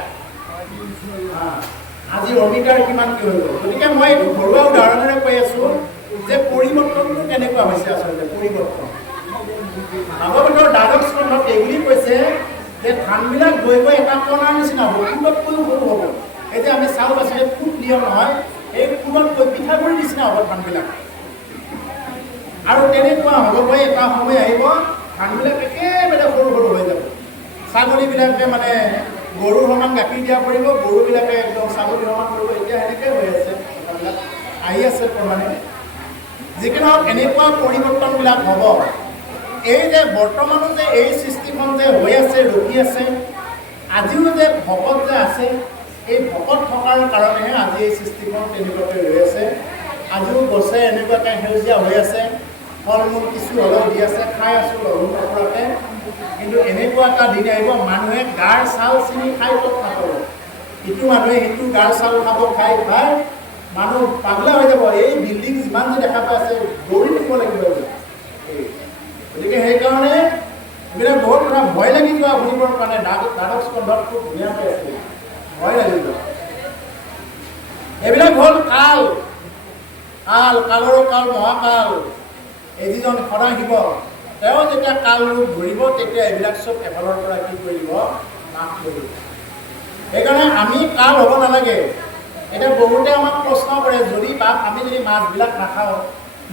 আজি অমিতাৰ কিমান কি হৈ গ'ল। গতিকে মই এইটো ঘৰুৱা উদাহৰণেৰে কৈ আছোঁ যে পৰিৱৰ্তনটো কেনেকুৱা হৈছে। আচলতে পৰিৱৰ্তন ভাগৱতৰ দ্বাদশ স্কন্ধত এইবুলি কৈছে যে ধানবিলাক গৈ গৈ এটা কণাৰ নিচিনা হ'ব, ফুটতকৈও সৰু হ'ব। এই যে আমি চাউল আছিলে ফুট লিয় নহয়, এই ফুটত গৈ পিঠাগুড়িৰ নিচিনা হ'ব ধানবিলাক। আৰু তেনেকুৱা হ'ব গৈ এটা সময় আহিব ধানবিলাক একেবাৰে সৰু সৰু হৈ যাব। ছাগলীবিলাকে মানে গৰুৰ সমান গাখীৰ দিয়া কৰিব, গৰুবিলাকে একদম ছাগলীৰ সমান কৰিব। এতিয়া সেনেকৈ হৈ আছে, কথাবিলাক আহি আছে ক্ৰমান্বয়ে। যিকি নহওক এনেকুৱা পৰিৱৰ্তনবিলাক হ'ব। এই যে বৰ্তমানো যে এই সৃষ্টিখন যে হৈ আছে, ৰখি আছে, আজিও যে ভকত যে আছে, এই ভকত থকাৰ কাৰণেহে আজি এই সৃষ্টিখন তেনেকুৱাকৈ হৈ আছে। আজিও গছে এনেকুৱাকৈ সেউজীয়া হৈ আছে, ফল মূল কিছু হ'লেও দি আছে, খাই আছোঁ লঘু নকৰাকৈ। কিন্তু এনেকুৱা এটা দিন আহিব মানুহে গাৰ চাউল চিনি খাই তত নাপাব। ইটো মানুহে সিটো গাৰ চাউল খাব, খাই খাই মানুহ পাগলা হৈ যাব। এই বিল্ডিং যিমান যে দেখা পাই আছে দৌৰি থাকিব লাগিব। গতিকে সেইকাৰণে এইবিলাক বহুত কথা ভয় লাগি যোৱা শুনিবৰ কাৰণে দ্বাদশ স্কন্ধত খুব ধুনীয়াকৈ আছে, ভয় লাগি যোৱা। এইবিলাক হ'ল কাল, কাল কালৰো কাল মহাকাল। এই যিজন সদাশিৱ, তেওঁ যেতিয়া কাল ৰূপ ধৰিব তেতিয়া এইবিলাক চব এফালৰ পৰা কি কৰিব, নাশ কৰিব। সেইকাৰণে আমি কাল হ'ব নালাগে। এতিয়া বহুতে আমাক প্ৰশ্ন কৰে, যদি বাপ আমি যদি মাছবিলাক নাখাওঁ,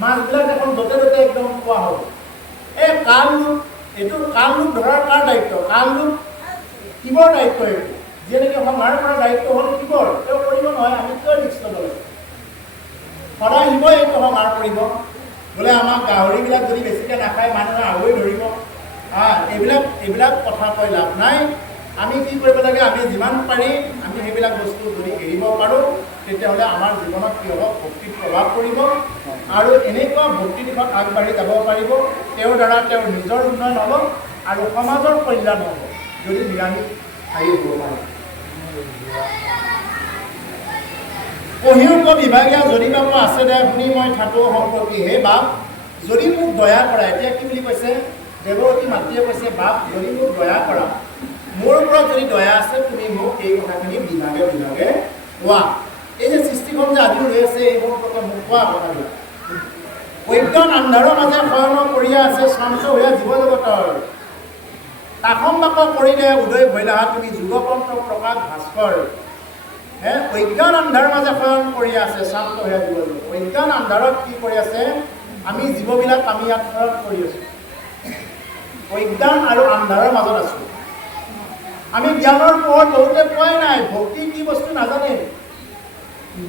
মাছবিলাক দেখোন য'তে ত'তে একদম খোৱা হ'ব। এই কাল ৰূপ, এইটো কাল ৰূপ ধৰাৰ কাৰ দায়িত্ব? কাল ৰূপ শিৱৰ দায়িত্ব। এইটো যিহেতুকে সংহাৰ কৰাৰ দায়িত্ব হ'ল শিৱৰ, তেওঁ কৰিব নহয়, আমি কিয় ৰিস্ক ল'ব লাগে? সদায় শিৱই এইটো সংহাৰ কৰিব। বোলে আমাক গাহৰিবিলাক যদি বেছিকৈ নাখায় মানুহে আগুৰি ধৰিব। এইবিলাক কথা কৈ লাভ নাই। আমি কি কৰিব লাগে? আমি যিমান পাৰি আমি সেইবিলাক বস্তু যদি এৰিব পাৰোঁ, তেতিয়াহ'লে আমাৰ জীৱনত কি হ'ব? ভক্তিৰ প্ৰভাৱ পৰিব আৰু এনেকুৱা ভক্তি দিশত আগবাঢ়ি যাব পাৰিব। তেওঁৰ দ্বাৰা তেওঁৰ নিজৰ উন্নয়ন হ'ব আৰু সমাজৰ কল্যাণ হ'ব, যদি নিৰামিষ খাই হ'ব পাৰে। পঢ়িওক বিভাগীয় যদি বাপ আছে দে শুনি মই থাকোঁ সম্পৰ্কী। হে বাপ, যদি মোক দয়া কৰা, এতিয়া কি বুলি কৈছে? দেৱতী মাতৃয়ে কৈছে, বাপ যদি মোক দয়া কৰা, মোৰ ওপৰত যদি দয়া আছে, তুমি মোক এই কথাখিনি বিভাগে বিভাগে কোৱা। এই যে সৃষ্টিখন যে আজি হৈ আছে, এই সম্পৰ্কে মোক কোৱা কথাবিলাক। অজ্ঞান আন্ধাৰৰ মাজে শয়ন কৰিয়া আছে শান্ত হৈয়া জীৱ জগতৰ, তাসম বাক কৰিলে উদয় ভৈলাহা তুমি যুগপন্থ প্ৰকাশ ভাস্কৰ। অজ্ঞান আন্ধাৰ মাজে শয়ন কৰি আছে শান্ত হৈয়া জীৱ জগত। অজ্ঞান আন্ধাৰত কি কৰি আছে? আমি জীৱবিলাক আমি ইয়াত শয়ন কৰি আছোঁ। অজ্ঞান আৰু আন্ধাৰৰ মাজত আছোঁ। আমি জ্ঞানৰ পোহৰ বহুতে পোৱাই নাই, ভক্তি কি বস্তু নাজানে।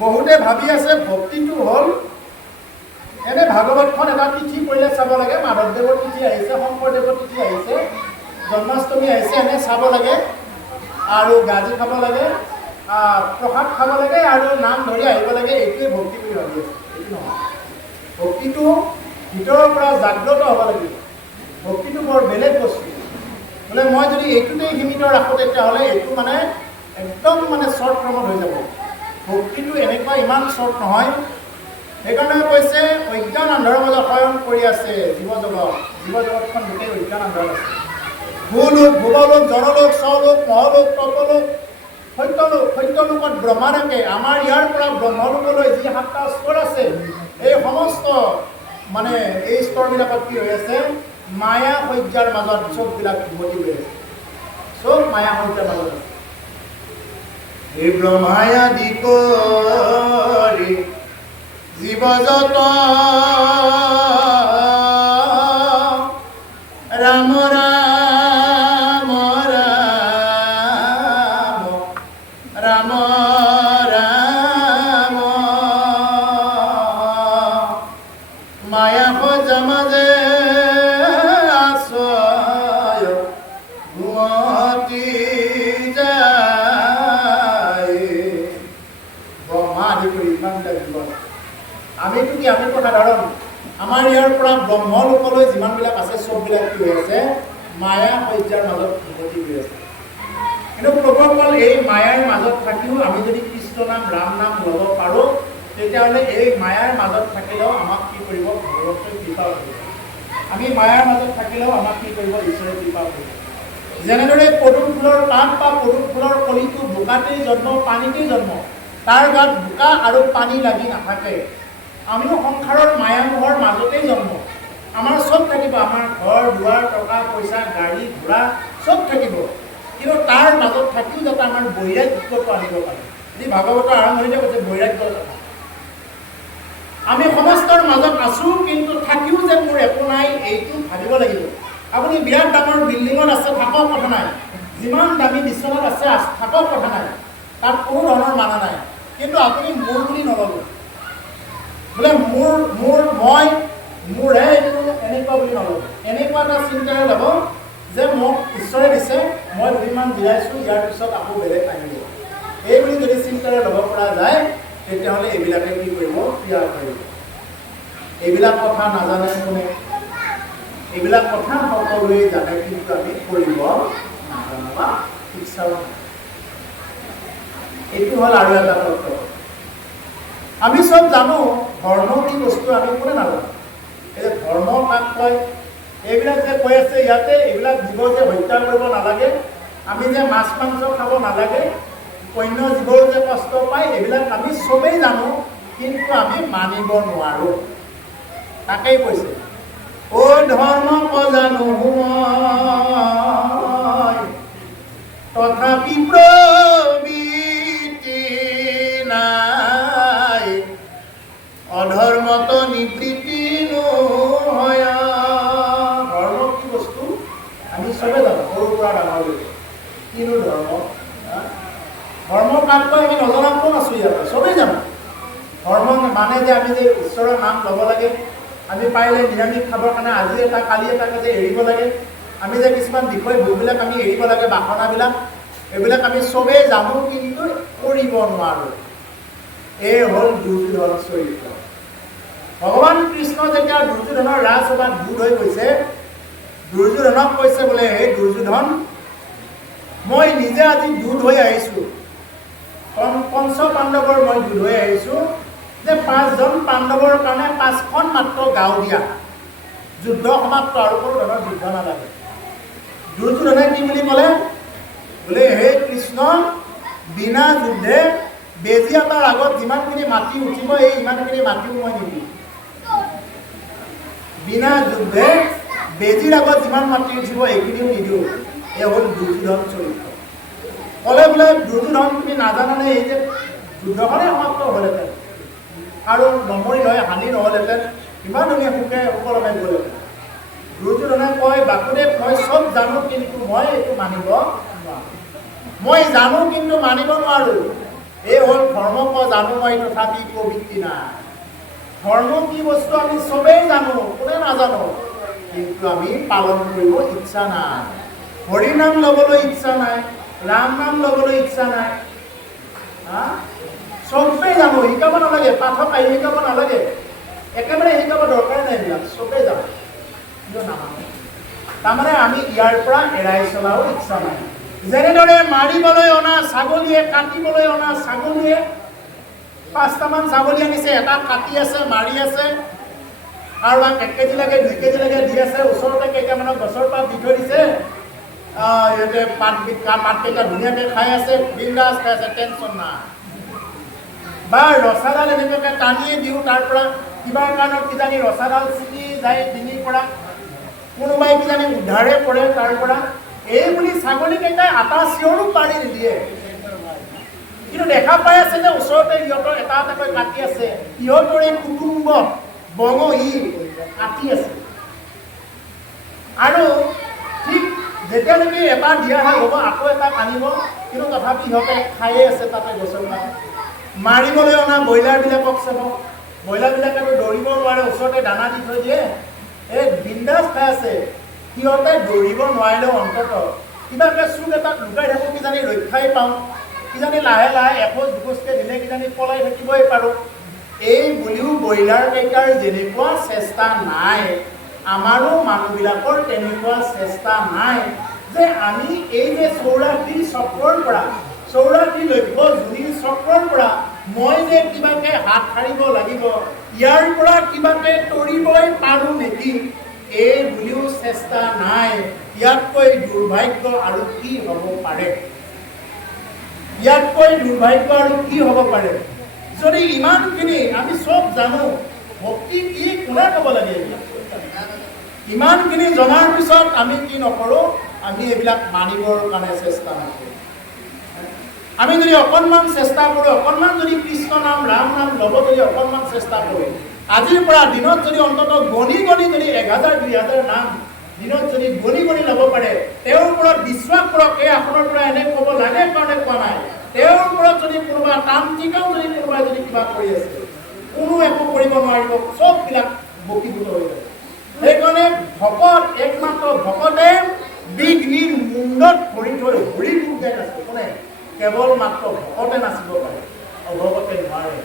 বহুতে ভাবি আছে ভক্তিটো হ'ল এনে ভাগৱতখন এটা তিথি পৰিলে চাব লাগে, মাধৱদেৱৰ তিথি আহিছে, শংকৰদেৱৰ তিথি আহিছে, জন্মাষ্টমী আহিছে, এনে চাব লাগে আৰু গাজি খাব লাগে, প্ৰসাদ খাব লাগে আৰু নাম ধৰি আহিব লাগে। এইটোৱে ভক্তি বুলি ভাবি আছে। এইটো নহয়। ভক্তিটো ভিতৰৰ পৰা জাগ্ৰত হ'ব লাগিব। ভক্তিটো বৰ বেলেগ বস্তু। বোলে মই যদি এইটোতেই সীমিত ৰাখোঁ, তেতিয়াহ'লে এইটো মানে একদম মানে শ্বৰ্ট ফৰ্মত হৈ যাব। ভক্তিটো এনেকুৱা ইমান শ্বৰ্ট নহয়। সেইকাৰণে কৈছে অজ্ঞান আন্ধাৰৰ মাজত শয়ন কৰি আছে জীৱ জগত। জীৱ জগতখন গোটেই অজ্ঞান আন্ধাৰত আছে। ভূলোক, ভুৱলোক, জনলোক, স্বলোক, মহলোক, তপলোক, সত্যলোক, সত্যলোকত ব্ৰহ্মা থাকে। আমাৰ ইয়াৰ পৰা ব্ৰহ্মলোকলৈ যি 7টা স্তৰ আছে, এই সমস্ত মানে এই স্তৰবিলাকত কি হৈ আছে? মায়া সজ্জাৰ মাজত চববিলাক উভতি গৈ আছে। চব মায়া সজ্জাৰ মাজত আছে। এই ব্ৰহ্মাই আদি কৰি জীৱ যত ৰাম ৰাম ৰাম ৰাম ৰাম মায়া আমিতো সাধাৰণ আমাৰ ইয়াৰ পৰা ব্ৰহ্মলোকলৈ যিমানবিলাক আছে চববিলাক কি হৈ আছে মায়া সজ্জাৰ মাজত উভতি গৈ আছে কিন্তু প্ৰভুসকল এই মায়াৰ মাজত থাকিও আমি যদি কৃষ্ণ নাম ৰাম নাম ল'ব পাৰোঁ তেতিয়াহ'লে এই মায়াৰ মাজত থাকিলেও আমাক কি কৰিব ভগৱন্তই কৃপা কৰিব আমি মায়াৰ মাজত থাকিলেও আমাক কি কৰিব ঈশ্বৰে কৃপা কৰিব যেনেদৰে পদুম ফুলৰ পাত বা পদুম ফুলৰ কলিটো বোকাতেই জন্ম পানীতেই জন্ম তাৰ গাত বোকা আৰু পানী লাগি নাথাকে আমিও সংসাৰৰ মায়ামোহৰ মাজতেই জন্ম আমাৰ চব থাকিব আমাৰ ঘৰ দুৱাৰ টকা পইচা গাড়ী ঘোঁৰা চব থাকিব কিন্তু তাৰ মাজত থাকিও যাতে আমাৰ বৈৰাগ্যটো আনিব পাৰে যি ভাগৱতৰ আৰম্ভণিতে কৈছে বৈৰাগ্যৰ কথা আমি সমস্তৰ মাজত আছোঁ কিন্তু থাকিও যে মোৰ একো নাই এইটো ভাবিব লাগিব আপুনি বিৰাট ডাঙৰ বিল্ডিঙত আছে থাকক কথা নাই যিমান দামী বিচনাত আছে থাকক কথা নাই তাত কোনো ধৰণৰ মানা নাই কিন্তু আপুনি মোৰ বুলি নল'ব বোলে মই মোৰহে এইটো এনেকুৱা বুলি নল'ব এনেকুৱা এটা চিন্তাৰে ল'ব যে মোক ঈশ্বৰে দিছে মই দুদিনমান জীয়াইছোঁ ইয়াৰ পিছত আকৌ বেলেগ আহিব এই বুলি যদি চিন্তাৰে ল'ব পৰা যায় তেতিয়াহ'লে এইবিলাকে কি কৰিব ক্ৰিয়া কৰিব এইবিলাক কথা নাজানে কোনে এইবিলাক কথা সকলোৱে জানে কিন্তু আমি কৰিব নাজানো বা ইচ্ছাও নাই এইটো হ'ল আৰু এটা তত্ত্ব আমি চব জানো ধৰ্ম কি বস্তু আমি কোনে নাজানো এই যে ধৰ্ম কাক কয় এইবিলাক যে কৈ আছে ইয়াতে এইবিলাক জীৱ যে হত্যা কৰিব নালাগে আমি যে মাছ মাংস খাব নালাগে অন্য জীৱৰ যে কষ্ট পায় এইবিলাক আমি চবেই জানো কিন্তু আমি মানিব নোৱাৰোঁ তাকেই কৈছে ও ধৰ্ম জানো তথাপি প্ৰবৃত্তি নাই অধৰ্মত নিবৃত্তি নহয় ধৰ্ম কি বস্তু আমি চবেই জানো সৰুৰ পৰা ডাঙৰলৈকে কিনো ধৰ্ম ধৰ্ম কাক কয় আমি নজনা কোন আছোঁ ইয়াতে চবেই জানো ধৰ্ম মানে যে আমি যে ঈশ্বৰৰ নাম ল'ব লাগে আমি পাৰিলে নিৰামিষ খাবৰ কাৰণে আজি এটা কালি এটাকে যে এৰিব লাগে আমি যে কিছুমান বিষয় ভুলবিলাক আমি এৰিব লাগে বাসনাবিলাক এইবিলাক আমি চবেই জানো কিন্তু কৰিব নোৱাৰোঁ এই হ'ল দুৰ্যোধন চৰিত্ৰ ভগৱান কৃষ্ণ যেতিয়া দুৰ্যোধনৰ ৰাজসভাত দূৰ হৈ গৈছে দুৰ্যোধনক কৈছে বোলে হে দুৰ্যোধন মই নিজে আজি দূৰ হৈ আহিছোঁ পঞ্চ পাণ্ডৱৰ মই দূৰ হৈ আহিছোঁ যে 5জন পাণ্ডৱৰ কাৰণে 5খন মাত্ৰ গাঁও দিয়া যুদ্ধ সমাপ্ত আৰু কোনো ধৰণৰ যুদ্ধ নালাগে দুৰ্যোধনে কি বুলি ক'লে বোলে হে কৃষ্ণ বিনা যুদ্ধে বেজী এটাৰ আগত যিমানখিনি মাটি উঠিব এই ইমানখিনি মাটিও মই নিদিওঁ বিনা যুদ্ধে বেজীৰ আগত যিমান মাটি উঠিব এইখিনিও নিদিওঁ এই হ'ল দুৰ্যোধন চৰিত্ৰ ক'লে বোলে দুৰ্যোধন তুমি নাজানানে এই যে যুদ্ধখনেই সমাপ্ত হ'লহেঁতেন আৰু নমৰি নহয় হানি নহ'লহেঁতেন ইমান ধুনীয়া সুখে সুকলমে গ'লহেঁতেন দুৰ্যোধনে কয় বাসুদেৱ মই চব জানো কিন্তু মই এইটো মানিব নোৱাৰোঁ মই জানো কিন্তু মানিব নোৱাৰোঁ এই হ'ল ধৰ্ম জানো মই তথাপি প্ৰবৃত্তি নাই ধৰ্ম কি বস্তু আমি চবেই জানো কোনে নাজানো কিন্তু আমি পালন কৰিব ইচ্ছা নাই হৰি নাম ল'বলৈ ইচ্ছা নাই ৰাম নাম ল'বলৈ ইচ্ছা নাই চবেই জানো শিকাব নালাগে পাঠক আহি শিকাব নালাগে একেবাৰে শিকাব দৰকাৰ নাই এইবিলাক চবেই জানো কিন্তু নামানে তাৰমানে আমি ইয়াৰ পৰা এৰাই চলাও ইচ্ছা নাই যেনেদৰে মাৰিবলৈ অনা ছাগলীয়ে কাটিবলৈ অনা ছাগলীয়ে 5টামান ছাগলী আনিছে এটা কাটি আছে মাৰি আছে আৰু 1 কেজি লাগে 2 কেজি লাগে দি আছে ওচৰতে কেইটামানক গছৰ পাত দি থৈ দিছে ইহঁতে পাতকেইটা ধুনীয়াকৈ খাই আছে বিন্দাছ খাই আছে টেনশ্যন নাই বা ৰছাডাল এনেকুৱাকৈ টানিয়ে দিওঁ তাৰ পৰা কিবা কাৰণত কিজানি ৰছাডাল ছিঙি যায় ডিঙিৰ পৰা কোনোবাই কিজানি উদ্ধাৰে কৰে তাৰ পৰা এই বুলি ছাগলীকেইটাই আটা চিঞৰো পাৰি নিদিয়ে কিন্তু দেখা পাই আছে যে ওচৰতে ইহঁতৰ এটা এটাকৈ কাটি আছে ইহঁতৰে কুটুম্ব বঙহী কাটি আছে আৰু ঠিক যেতিয়ালৈকে এবাৰ দিয়া হ'ব আকৌ এটা আনিব কিন্তু তথাপি সিহঁতে খায়ে আছে তাতে গছৰ পৰা মাৰিবলৈ অনা ব্ৰইলাৰবিলাকক চাব ব্ৰইলাৰবিলাকেতো দৌৰিব নোৱাৰে ওচৰতে দানা দি থৈ দিয়ে এই বিন্দাছ খাই আছে সিহঁতে দৌৰিব নোৱাৰিলেও অন্ততঃ কিবাকৈ চুক এটাত লুকাই থাকোঁ কিজানি ৰক্ষাই পাওঁ কিজানি লাহে লাহে এখোজ দুখোজকৈ দিলে কিজানি পলাই থাকিবই পাৰোঁ এই বুলিও ব্ৰইলাৰ কেইটাৰ যেনেকুৱা চেষ্টা নাই, আমাৰো মানুহবিলাকৰ তেনেকুৱা চেষ্টা নাই যে আমি এই যে 84 চক্ৰৰ পৰা 84 লক্ষ্য চক্ৰৰ পৰা মই যে কিবাকে হাত সাৰিব লাগিব, ইয়াৰ পৰা কিবাকে তৰিবই পাৰোঁ নেকি, এই বুলিও চেষ্টা নাই। ইয়াতকৈ দুৰ্ভাগ্য আৰু কি হ'ব পাৰে? ইয়াতকৈ দুৰ্ভাগ্য আৰু কি হ'ব পাৰে? যদি ইমানখিনি আমি চব জানো, ভক্তি কি কোনে ক'ব লাগে? ইমানখিনি জনাৰ পিছত আমি কি নকৰোঁ? আমি এইবিলাক মানিবৰ কাৰণে চেষ্টা নকৰোঁ। আমি যদি অকণমান চেষ্টা কৰোঁ, অকণমান যদি কৃষ্ণ নাম ৰাম নাম ল'ব যদি অকণমান চেষ্টা কৰোঁ, আজিৰ পৰা দিনত যদি অন্ততঃ গণি গণি যদি 1000 2000 নাম দিনত যদি গণি গণি ল'ব পাৰে, তেওঁৰ ওপৰত বিশ্বাস কৰক। এই আসনৰ পৰা এনে ক'ব লাগে কাৰণে কোৱা নাই, তেওঁৰ ওপৰত যদি কোনোবা তান্ত্ৰিকেও যদি কোনোবাই যদি কিবা কৰি আছে, কোনো একো কৰিব নোৱাৰিব, চববিলাক বকীভূত হৈ যাব। সেইকাৰণে ভকত, একমাত্ৰ ভকতে বিঘ্নিৰ মুণ্ডত ভৰি থৈ হৰি পূজাই নাচিব। কোনে? কেৱল মাত্ৰ ভকতে নাচিব পাৰে, অভকতে নোৱাৰে।